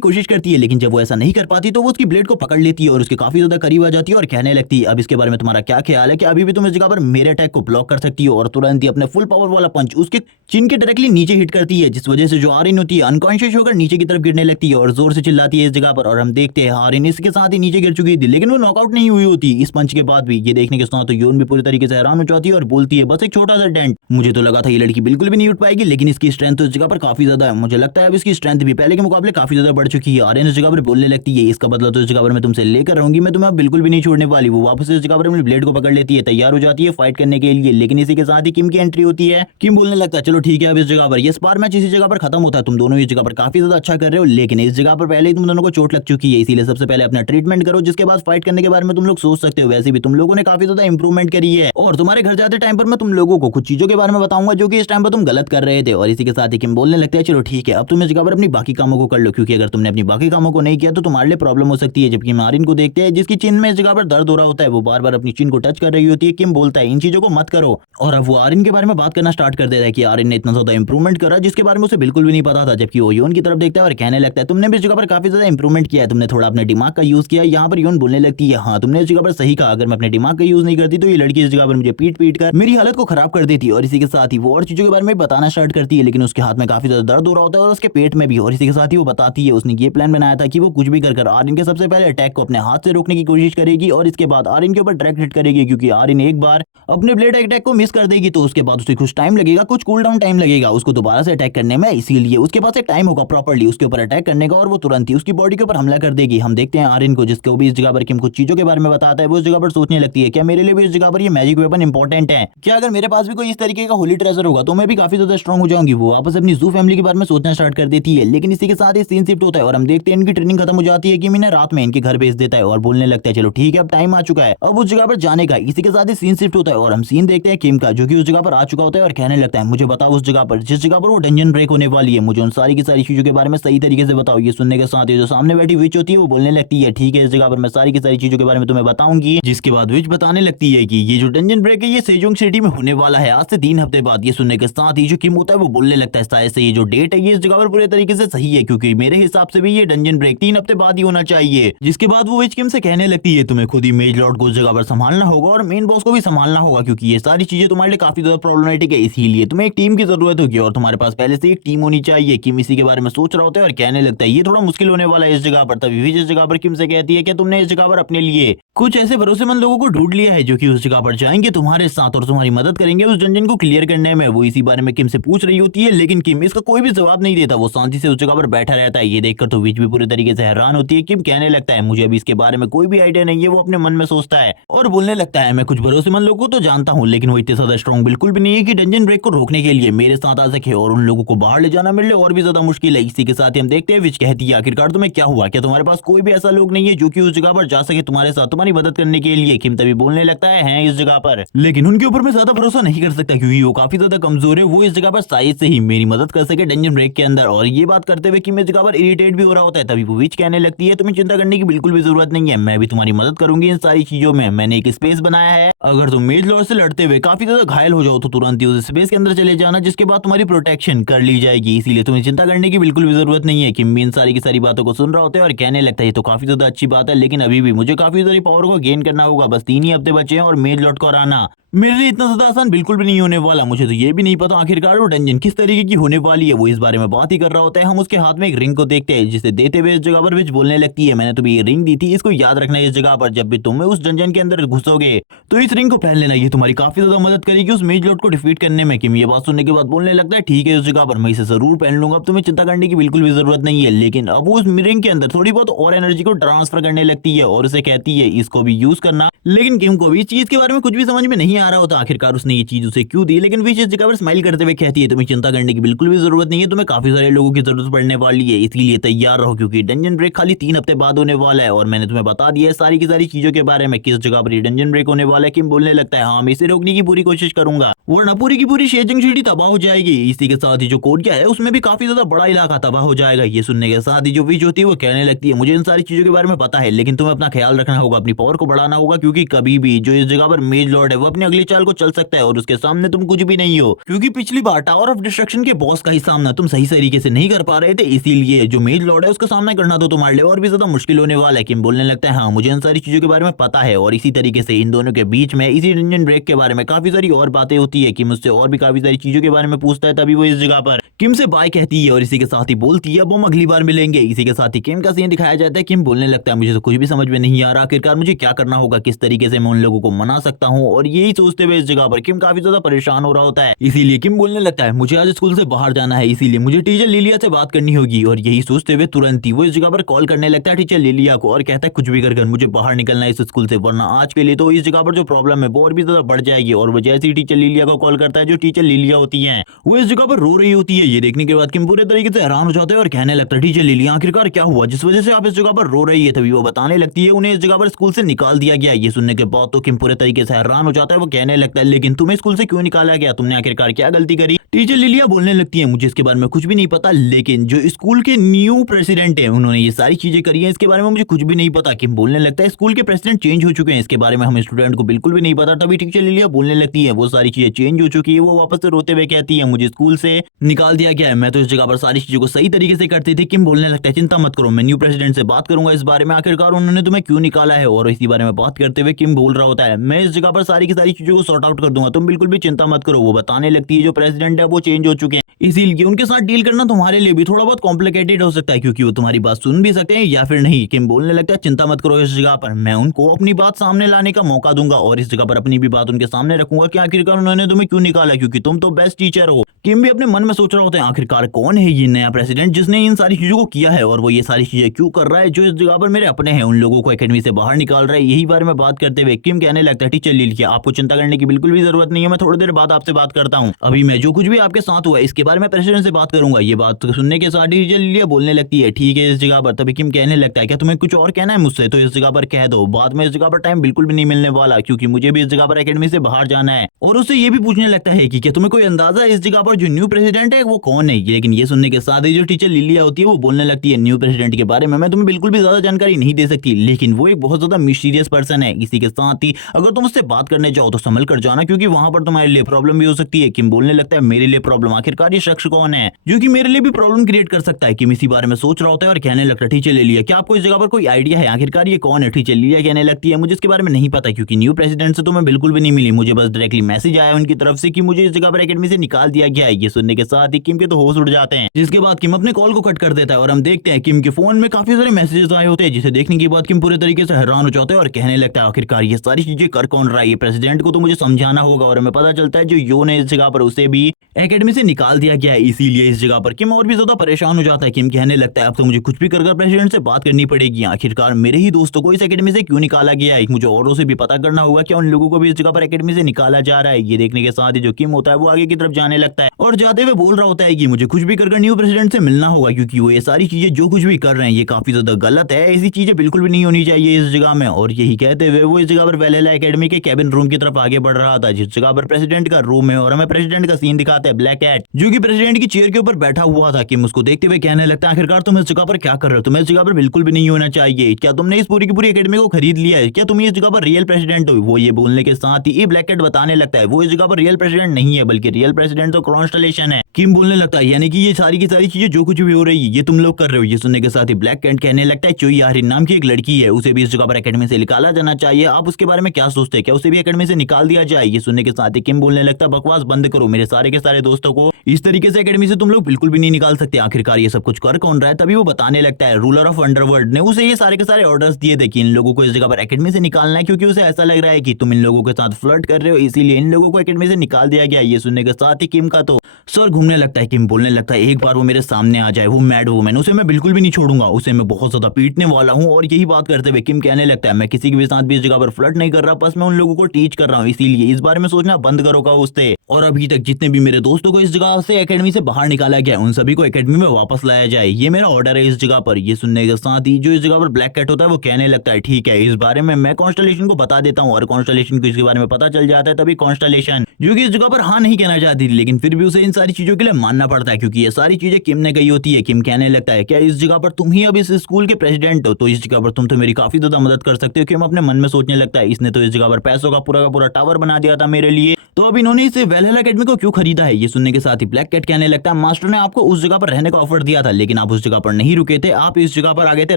कोशिश करती है, लेकिन जब वो ऐसा नहीं कर पाती तो वो उसकी ब्लेड को पकड़ लेती है और उसके काफी ज्यादा करीब आ जाती है और कहने लगती है अब इसके बारे में तुम्हारा क्या ख्याल है कि अभी भी तुम इस जगह पर मेरे अटैक को ब्लॉक कर सकती हो। और तुरंत ही अपने फुल पावर वाला पंच उसके चिन के डायरेक्टली नीचे हिट करती है, जिस वजह से जो आर्यन होती है अनकॉन्शियस होकर नीचे की तरफ गिरने लगती है और जोर से चिल्लाती है इस जगह पर। और हम देखते हैं आर्यन इसके साथ ही नीचे गिर चुकी थी लेकिन वो नॉकआउट नहीं हुई होती इस पंच के बाद भी। ये देखने के साथ तो योन भी पूरी तरीके से हैरान हो जाती है और बोलती है बस एक छोटा सा डेंट, मुझे तो लगा था ये लड़की बिल्कुल भी नहीं उठ पाएगी लेकिन इसकी स्ट्रेंथ तो इस जगह पर काफी ज्यादा है, मुझे लगता है अब इसकी स्ट्रेंथ भी पहले के मुकाबले काफी ज्यादा बढ़ चुकी है। आर्यन इस जगह पर बोलने लगती है इसका बदला तो इस जगह पर मैं तुमसे लेकर रहूंगी, मैं तुम्हें अब बिल्कुल भी नहीं छोड़ने वाली। वो वापस इस जगह पर अपनी ब्लेड को पकड़ लेती है, तैयार हो जाती है फाइट करने के लिए। लेकिन इसी के साथ ही किम की एंट्री होती है। किम बोलने लगता है चलो ठीक है अब इस जगह पर ये स्पार मैच इसी जगह पर खत्म होता है, तुम दोनों इस जगह पर काफी ज्यादा अच्छा कर रहे हो लेकिन इस जगह पर पहले ही तुम दोनों को चोट लग चुकी है, इसीलिए सबसे पहले अपना ट्रीटमेंट करो, जिसके बाद फाइट करने के बारे में तुम लोग सोच सकते हो। वैसे भी तुम लोगों ने काफी ज्यादा इंप्रूवमेंट करी है और तुम्हारे घर जाते टाइम पर मैं तुम लोगों को कुछ चीजों के बारे में बताऊंगा जो कि इस टाइम पर तुम गलत कर रहे थे। और इसी के साथ ही किम बोलने लगते हैं चलो ठीक है अब तुम इस जगह पर अपनी बाकी कामों को कर लो, क्योंकि अगर तुमने अपनी बाकी कामों को नहीं किया तो तुम्हारे लिए प्रॉब्लम हो सकती है। जबकि आर्यन को देखते हैं जिसकी चिन में इस जगह पर दर्द हो रहा होता है, वो बार बार अपनी चिन को टच कर रही होती है। किम बोलता है इन चीजों को मत करो, और अब वो आर्यन के बारे में बात करना स्टार्ट कर देता है कि आर्यन ने इतना ज्यादा इंप्रूवमेंट करा जिसके बारे में उसे बिल्कुल भी नहीं पता था। जबकि वो योन की तरफ देखता है और कहने लगता है तुमने भी इस जगह पर काफी ज्यादा इंप्रूवमेंट किया है, तुमने थोड़ा अपने दिमाग का यूज किया। यहाँ पर योन बोलने लगती है हाँ तुमने इस जगह पर सही कहा, अगर मैं अपने दिमाग का यूज नहीं करती तो ये लड़की इस जगह पर मुझे पीट पीट कर मेरी हालत को खराब कर देती। और इसी के साथ ही वो और चीजों के बारे में बताना स्टार्ट करती है, लेकिन उसके हाथ में काफी ज्यादा दर्द हो रहा होता है और उसके पेट में भी। और इसी के साथ ही वो बताती है उसने ये प्लान बनाया था कि वो कुछ भी कर आर्यन के सबसे पहले अटैक को अपने हाथ से रोकने की कोशिश करेगी और इसके बाद आर्यन के ऊपर डायरेक्ट हिट करेगी, क्योंकि आर्यन एक बार अपने ब्लेड अटैक को मिस कर देगी तो उसके बाद उसे कुछ टाइम लगेगा, कुछ कूल डाउन टाइम लगेगा उसको दोबारा से अटैक करने में, इसीलिए उसके पास एक टाइम होगा प्रॉपर्ली उसके ऊपर अटैक करने का और वो तुरंत ही उसकी बॉडी के ऊपर हमला कर देगी। हम देखते हैं आर्यन को जिसको भी इस जगह पर किम कुछ चीजों के बारे में बताता है, वो इस जगह पर सोचने लगती है क्या मेरे लिए भी इस जगह पर ये मैजिक वेपन इंपॉर्टेंट है, क्या अगर मेरे पास भी कोई इस तरीके का होली ट्रेजर होगा तो मैं भी काफी ज्यादा स्ट्रॉन्ग हो जाऊंगी। वो वापस अपनी जू फैमिली के बारे में सोचना स्टार्ट कर देती है। लेकिन इसी के साथ ही सीन शिफ्ट होता है और हम देखते हैं इनकी ट्रेनिंग खत्म हो जाती है कि इन्हें रात में इनके घर भेज देता है और बोलने लगता है चलो ठीक है अब टाइम आ चुका है अब उस जगह पर जाने का। इसी के साथ ही सीन शिफ्ट होता है और हम सीन देखते हैं किम का जो कि उस जगह पर आ चुका होता है और कहने लगता है मुझे बताओ उस जगह पर जिस जगह पर वो डंजन ब्रेक होने वाली है, मुझे उन सारी की सारी चीजों के बारे में सही तरीके से बताओ। ये सुनने के साथ ही जो सामने बैठी विच होती है वो बोलने लगती है ठीक है इस जगह पर मैं सारी की सारी चीजों के बारे में तुम्हें बताऊंगी। जिसके बाद विच बताने लगती है कि ये जो डंजन ब्रेक है ये सेजोंग सिटी में होने वाला है आज से 3 हफ्ते बाद। ये सुनने के साथ ही जो किम होता है वो बोलने लगता है शायद से ये जो डेट है ये इस जगह पर पूरे तरीके से सही है, क्योंकि मेरे हिसाब से भी ये डंजन ब्रेक 3 हफ्ते बाद ही होना चाहिए। जिसके बाद वो विच किम से कहने लगती है तुम्हें खुद ही मेज लॉर्ड को उस जगह पर संभालना होगा और मेन बॉस को भी संभालना होगा, क्योंकि ये सारी चीजें तुम्हारे लिए काफी ज्यादा प्रॉब्लमेटिक है, इसीलिए तुम्हें एक टीम की जरूरत होगी और तुम्हारे पास पहले से एक टीम होनी चाहिए। किम इसी के बारे में सोच रहा होता है और कहने लगता है ये थोड़ा मुश्किल होने वाला है इस जगह पर। तभी विच इस जगह पर किम से कहती है कि तुमने इस जगह पर अपने लिए कुछ ऐसे भरोसेमंद लोगों को ढूंढ लिया है जो कि उस जगह पर जाएंगे तुम्हारे साथ और तुम्हारी मदद करेंगे उस डंजन को क्लियर करने में। वो इसी बारे में किम से पूछ रही होती है, लेकिन किम इसका कोई भी जवाब नहीं देता, वो शांति से उस जगह पर बैठा रहता है। ये देखकर तो विच भी पूरी तरीके से हैरान होती है। किम कहने लगता है मुझे अभी इसके बारे में कोई भी आइडिया नहीं है, वो अपने मन में सोचता है और बोलने लगता है मैं कुछ भरोसेमंद लोगों को तो जानता हूँ लेकिन वो इतने ज्यादा स्ट्रॉन्ग बिल्कुल भी नहीं है कि डंजन ब्रेक को रोकने के लिए मेरे साथ आ सके, और उन लोगों को बाहर ले जाना मेरे लिए और भी ज्यादा मुश्किल है। इसी के साथ ही हम देखते हैं विच कहती है आखिरकार तुम्हें क्या हुआ, क्या तुम्हारे पास कोई भी ऐसा लोग नहीं है जो कि उस जगह पर जा सके तुम्हारे साथ तुम्हारी मदद करने के लिए। किम तभी बोलने लगता है इस जगह पर, लेकिन उनके ऊपर मैं ज्यादा भरोसा नहीं कर सकता क्योंकि वो काफी ज्यादा कमजोर है, वो इस जगह पर शायद से ही मेरी मदद कर सके डंजन ब्रेक के अंदर। और ये बात करते हुए कि मैं इस जगह पर इरिटेट भी हो रहा होता है, तभी वो विच कहने लगती है तुम्हें चिंता करने की बिल्कुल भी जरूरत नहीं है, मैं भी तुम्हारी मदद करूंगी इन सारी चीजों में। मैंने एक स्पेस बनाया है, अगर तुम मेज लॉर्ड से लड़ते हुए काफी ज्यादा घायल हो जाओ तो तुरंत ही उस स्पेस के अंदर चले जाना, जिसके बाद तुम्हारी प्रोटेक्शन कर ली जाएगी, इसीलिए तुम्हें चिंता करने की बिल्कुल भी जरूरत नहीं है। किम इन सारी की सारी बातों को सुन रहा होता है और कहने लगता है तो काफी ज्यादा अच्छी बात है, लेकिन अभी भी मुझे काफी सारी पावर को गेन करना होगा, बस 3 ही हफ्ते बचे हैं और मेज लॉर्ड को हराना मेरे लिए इतना ज्यादा आसान बिल्कुल भी नहीं होने वाला। मुझे तो ये भी नहीं पता आखिरकार वो डंजन किस तरीके की होने वाली है। वो इस बारे में बात ही कर रहा होता है। हम उसके हाथ में एक रिंग को देखते हैं, जिसे देते हुए इस जगह पर विच बोलने लगती है, मैंने तुम्हें ये रिंग दी थी, इसको याद रखना है। इस जगह पर जब भी तुम उस डंजन के अंदर घुसोगे तो इस रिंग को पहन लेना, ये तुम्हारी काफी ज्यादा मदद करेगी उस मेज लॉर्ड को डिफीट करने में। किम ये बात सुनने के बाद बोलने लगता है, ठीक है उस जगह पर मैं इसे जरूर पहन लूंगा, अब तुम्हें चिंता करने की बिल्कुल भी जरूरत नहीं है। लेकिन अब वो उस रिंग के अंदर थोड़ी बहुत और एनर्जी को ट्रांसफर करने लगती है और उसे कहती है इसको भी यूज करना। लेकिन किम को भी इस चीज के बारे में कुछ भी समझ में नहीं आ रहा होता, आखिरकार उसने ये चीज उसे क्यों दी। लेकिन विच इस जगह पर स्माइल करते हुए कहती है, तुम्हें चिंता करने की बिल्कुल भी जरूरत नहीं है, तुम्हें काफी सारे लोगों की जरूरत पड़ने वाली है, इसलिए तैयार रहो, क्योंकि डंजन ब्रेक खाली 3 हफ्ते बाद होने वाला है। और मैंने तुम्हें बता दिया है सारी की सारी चीजों के बारे में, किस जगह पर ये डंजन ब्रेक होने वाला है। किम बोलने लगता है, हाँ मैं इसे रोकने की पूरी कोशिश करूंगा, वरना पूरी की पूरी शेजिंग सिटी तबाह हो जाएगी। इसी के साथ ही जो कोरिया है उसमें भी काफी ज्यादा बड़ा इलाका तबाह हो जाएगा। ये सुनने के साथ ही जो विच होती है वो कहने लगती है, मुझे इन सारी चीजों के बारे में पता है, लेकिन तुम्हें अपना ख्याल रखना होगा, अपनी पावर को बढ़ाना होगा, क्योंकि कभी भी जो इस जगह पर मेज लॉर्ड है वो अपनी अगली चाल को चल सकता है और उसके सामने तुम कुछ भी नहीं हो। क्योंकि पिछली बार टावर ऑफ डिस्ट्रक्शन के बॉस का ही सामना तुम सही तरीके से नहीं कर पा रहे थे, इसीलिए जो मेज लॉर्ड है उसका सामना करना तो तुम्हारे लिए और भी ज्यादा मुश्किल होने वाला है। किम बोलने लगता है, हाँ मुझे इन सारी चीजों के बारे में पता है। और इसी तरीके से इन दोनों के बीच में इसी डंजन ब्रेक के बारे में काफी सारी और बातें होती है। किम उससे और भी काफी सारी चीजों के बारे में पूछता है, तभी वो इस जगह पर किम से बाय कहती है और इसी के साथ ही बोलती है, अब हम अगली बार मिलेंगे। इसी के साथ ही किम का सीन दिखाया जाता है। किम बोलने लगता है, मुझे तो कुछ भी समझ में नहीं आ रहा, आखिरकार मुझे क्या करना होगा, किस तरीके से मैं उन लोगों को मना सकता हूँ। और यही सोचते हुए इस जगह पर किम काफी ज्यादा परेशान हो रहा होता है। इसीलिए किम बोलने लगता है, मुझे आज स्कूल से बाहर जाना है, इसीलिए मुझे टीचर लिलिया से बात करनी होगी। और यही सोचते हुए तुरंत ही वो इस जगह पर कॉल करने लगता है टीचर लिलिया को और कहता है, कुछ भी कर मुझे बाहर निकलना है इस स्कूल से, वरना आज के लिए तो इस जगह पर जो प्रॉब्लम है वो और भी ज्यादा बढ़ जाएगी। और वो जैसे ही टीचर लिलिया को कॉल करता है, जो टीचर लिलिया होती है वो इस जगह पर रो रही होती है। ये देखने के बाद किम पूरे तरीके से हैरान हो जाता है और कहने लगता है, टीचर लिलिया आखिरकार क्या हुआ जिस वजह से आप इस जगह पर रो रही है। तभी वो बताने लगती है, उन्हें इस जगह पर स्कूल से निकाल दिया गया। ये सुनने के बाद तो किम पूरे तरीके से हैरान हो जाता है। वो कहने लगता है, लेकिन तुम्हें स्कूल से क्यों निकाला गया, तुमने आखिरकार क्या गलती करी। टीचर लिलिया बोलने लगती है, मुझे इसके बारे में कुछ भी नहीं पता, लेकिन जो स्कूल के न्यू प्रेसिडेंट है उन्होंने ये सारी चीजें करी है, इसके बारे में मुझे कुछ भी नहीं पता। किम बोलने लगता है, स्कूल के प्रेसिडेंट चेंज हो चुके हैं, इसके बारे में हम स्टूडेंट को बिल्कुल भी नहीं पता। तभी टीचर लिलिया बोलने लगती है, वो सारी चीजें चेंज हो चुकी है। वो वापस से रोते हुए कहती है, मुझे स्कूल से निकाल दिया गया है, मैं तो इस जगह पर सारी चीजों को सही तरीके से करती थी। किम बोलने लगता है, चिंता मत करो, मैं न्यू प्रेसिडेंट से बात करूंगा इस बारे में, आखिरकार उन्होंने तुम्हें क्यों निकाला है। और इसी बारे में बात करते हुए किम बोल रहा होता है, मैं इस जगह पर सारी की सारी चीजों को सॉर्ट आउट कर दूंगा, तुम बिल्कुल भी चिंता मत करो। वो बताने लगती है, जो प्रेसिडेंट है वो चेंज हो चुके हैं, इसीलिए उनके साथ डील करना तुम्हारे लिए भी थोड़ा बहुत कॉम्प्लिकेटेड हो सकता है, क्योंकि वो तुम्हारी बात सुन भी सकते हैं या फिर नहीं। किम बोलने लगता है, चिंता मत करो, इस जगह पर मैं उनको अपनी बात सामने लाने का मौका दूंगा और इस जगह पर अपनी भी बात उनके सामने रखूंगा कि आखिरकार उन्होंने तुम्हें क्यों निकाला, क्योंकि तुम तो बेस्ट टीचर हो। किम भी अपने मन में सोच रहा होता है, आखिरकार कौन है ये नया प्रेसिडेंट जिसने इन सारी चीजों को किया है और वो ये सारी चीजें क्यों कर रहा है, जो इस जगह पर मेरे अपने हैं उन लोगों को एकेडमी से बाहर निकाल रहा है। यही बारे में बात करते हुए किम कहने लगता है, टीचर लिलिया आपको चिंता करने की बिल्कुल भी जरूरत नहीं है, मैं थोड़ी देर बाद आपसे बात करता हूँ। अभी मैं जो कुछ भी आपके साथ हुआ इसके बारे में प्रेसिडेंट से बात करूंगा। ये बात सुनने के साथ टीचर लिलिया बोलने लगती है, ठीक है इस जगह पर। तभी किम कहने लगता है, क्या तुम्हें कुछ और कहना है मुझसे, तो इस जगह पर कह दो, बाद में इस जगह पर टाइम बिल्कुल भी नहीं मिलने वाला, क्योंकि मुझे भी इस जगह पर एकेडमी से बाहर जाना है। और उससे ये भी पूछने लगता है कि क्या तुम्हें कोई अंदाजा है इस जगह पर जो न्यू प्रेसिडेंट है वो कौन है। लेकिन ये सुनने के साथ ही जो टीचर लिलिया होती है वो बोलने लगती है, न्यू प्रेसिडेंट के बारे में मैं तुम्हें बिल्कुल भी ज्यादा जानकारी नहीं दे सकती, लेकिन वो एक बहुत ज्यादा मिस्टीरियस पर्सन है। इसी के साथ ही अगर तुम उससे बात करने जाओ तो संभल कर जाना, क्योंकि वहां पर तुम्हारे लिए प्रॉब्लम भी हो सकती है। किम बोलने लगता है, मेरे लिए प्रॉब्लम, आखिरकार ये शख्स कौन है जो कि मेरे लिए भी प्रॉब्लम क्रिएट कर सकता है। किम इसी बारे में सोच रहा होता है और कहने लगता है, टीचर लिलिया क्या आपको इस जगह पर कोई आइडिया है, आखिरकार ये कौन है। टीचर लिलिया कहने लगती है, मुझे इसके बारे में नहीं पता, क्योंकि न्यू प्रेसिडेंट से तो मैं बिल्कुल भी नहीं मिली, मुझे बस डायरेक्टली मैसेज आया उनकी तरफ से कि मुझे इस जगह पर एकेडमी से निकाल दिया गया है। ये सुनने के साथ ही किम के तो होश उड़ जाते हैं, जिसके बाद किम अपने कॉल को कट कर देता है और हम देखते हैं किम के फोन में काफी सारे मैसेजेस आए होते हैं, जिसे देखने के बाद किम पूरे तरीके से हैरान हो जाता है और कहने लगता है, आखिरकार ये सारी चीजें कर कौन रहा है, ये प्रेसिडेंट को तो मुझे समझाना होगा। और हमें पता चलता है जो यो ने इस जगह पर उसे भी एकेडमी से निकाल दिया गया है, इसीलिए इस जगह पर किम और भी ज्यादा परेशान हो जाता है। किम कहने लगता है, अब तो मुझे कुछ भी कर प्रेसिडेंट से बात करनी पड़ेगी, आखिरकार मेरे ही दोस्तों को इस एकेडमी से क्यों निकाला गया है, मुझे औरों से भी पता करना होगा कि उन लोगों को भी इस जगह पर एकेडमी से निकाला जा रहा है। ये देखने के साथ ही जो किम होता है वो आगे की तरफ जाने लगता है और जाते हुए बोल रहा होता है कि मुझे कुछ भी कर न्यू प्रेसिडेंट से मिलना होगा, क्योंकि वो ये सारी चीजें जो कुछ भी कर रहे हैं ये काफी ज्यादा गलत है, ऐसी चीजें बिल्कुल भी नहीं होनी चाहिए इस जगह में। और यही कहते हुए वो इस जगह पर वेलेला एकेडमी के कैबिन रूम की तरफ आगे बढ़ रहा था, जिस जगह पर प्रेसिडेंट का रूम है। और हमें प्रेसिडेंट का सीन दिखाता है ब्लैक कैट, जो कि प्रेसिडेंट की चेयर के ऊपर बैठा हुआ था। किम उसको देखते हुए कहने लगता है, आखिरकार तुम इस जगह पर क्या कर रहे हो, तुम्हें इस जगह पर बिल्कुल भी नहीं होना चाहिए, क्या तुमने इस पूरी की पूरी एकेडमी को खरीद लिया है, क्या तुम इस जगह पर रियल प्रेसिडेंट हो। वो ये बोलने के साथ ही ब्लैक कैट बताने लगता है, वो इस जगह पर रियल प्रेसिडेंट नहीं है, बल्कि रियल प्रेसिडेंट तो कॉन्स्टलेशन है। किम बोलने लगता है यानी कि ये सारी की सारी चीजें जो कुछ भी हो रही है ये तुम लोग कर रहे हो। ये सुनने के साथ ही ब्लैक कैट कहने लगता है चोई यारिन नाम की एक लड़की है, उसे भी इस जगह पर एकेडमी से निकाला जाना चाहिए। आप उसके बारे में क्या सोचते हैं, क्या उसे भी एकेडमी से निकाल दिया जाए। ये सुनने के साथ ही किम बोलने लगता है बकवास बंद करो, मेरे सारे के सारे दोस्तों को इस तरीके से एकेडमी से तुम लोग बिल्कुल भी नहीं निकाल सकते। आखिरकार ये सब कुछ कर कौन रहा है। तभी वो बताने लगता है रूलर ऑफ अंडरवर्ल्ड ने उसे ये सारे के सारे ऑर्डर्स दिए थे कि इन लोगों को इस जगह पर एकेडमी से निकालना है, क्योंकि उसे ऐसा लग रहा है कि तुम इन लोगों के साथ फ्लर्ट कर रहे हो, इसीलिए इन लोगों को एकेडमी से निकाल दिया गया। ये सुनने के साथ ही किम का तो सर घूमने लगता है। किम बोलने लगता है एक बार वो मेरे सामने आ जाए, वो मैड वुमन, उसे मैं बिल्कुल भी नहीं छोड़ूंगा, उसे मैं बहुत ज्यादा पीटने वाला हूँ। और यही बात करते हुए किम कहने लगता है मैं किसी के भी साथ भी इस जगह पर फ्लर्ट नहीं कर रहा, बस मैं उन लोगों को टीच कर रहा हूँ, इसीलिए इस बारे में सोचना बंद करोगा उससे। और अभी तक जितने भी मेरे दोस्तों को इस जगह से एकेडमी से बाहर निकाला गया उन सभी को एकेडमी में वापस लाया जाए, ये मेरा ऑर्डर है इस जगह पर। ये सुनने के साथ ही जो इस जगह पर ब्लैक कैट होता है वो कहने लगता है ठीक है, इस बारे में मैं कॉन्स्टलेशन को बता देता हूँ। और कॉन्स्टलेशन को इसके बारे में पता चल जाता है। तभी कॉन्स्टलेशन जो कि इस जगह पर हाँ नहीं कहना चाहती थी, लेकिन फिर भी उसे इन सारी चीजों के लिए मानना पड़ता है, क्योंकि ये सारी चीजें किम ने कही होती है। किम कहने लगता है क्या इस जगह पर तुम ही अब इस स्कूल के प्रेसिडेंट हो, तो इस जगह पर तुम तो मेरी काफी ज्यादा मदद कर सकते हो। किम अपने मन में सोचने लगता है इसने तो इस जगह पर पैसों का पूरा टावर बना दिया था मेरे लिए, तो अब इन्होंने इसे वैलहल्ला एकेडमी को क्यों खरीदा है। ये सुनने के साथ ही ब्लैक कैट कहने लगता है मास्टर ने आपको उस जगह पर रहने का ऑफर दिया था, लेकिन आप उस जगह पर नहीं रुके थे, आप इस जगह पर आ गए थे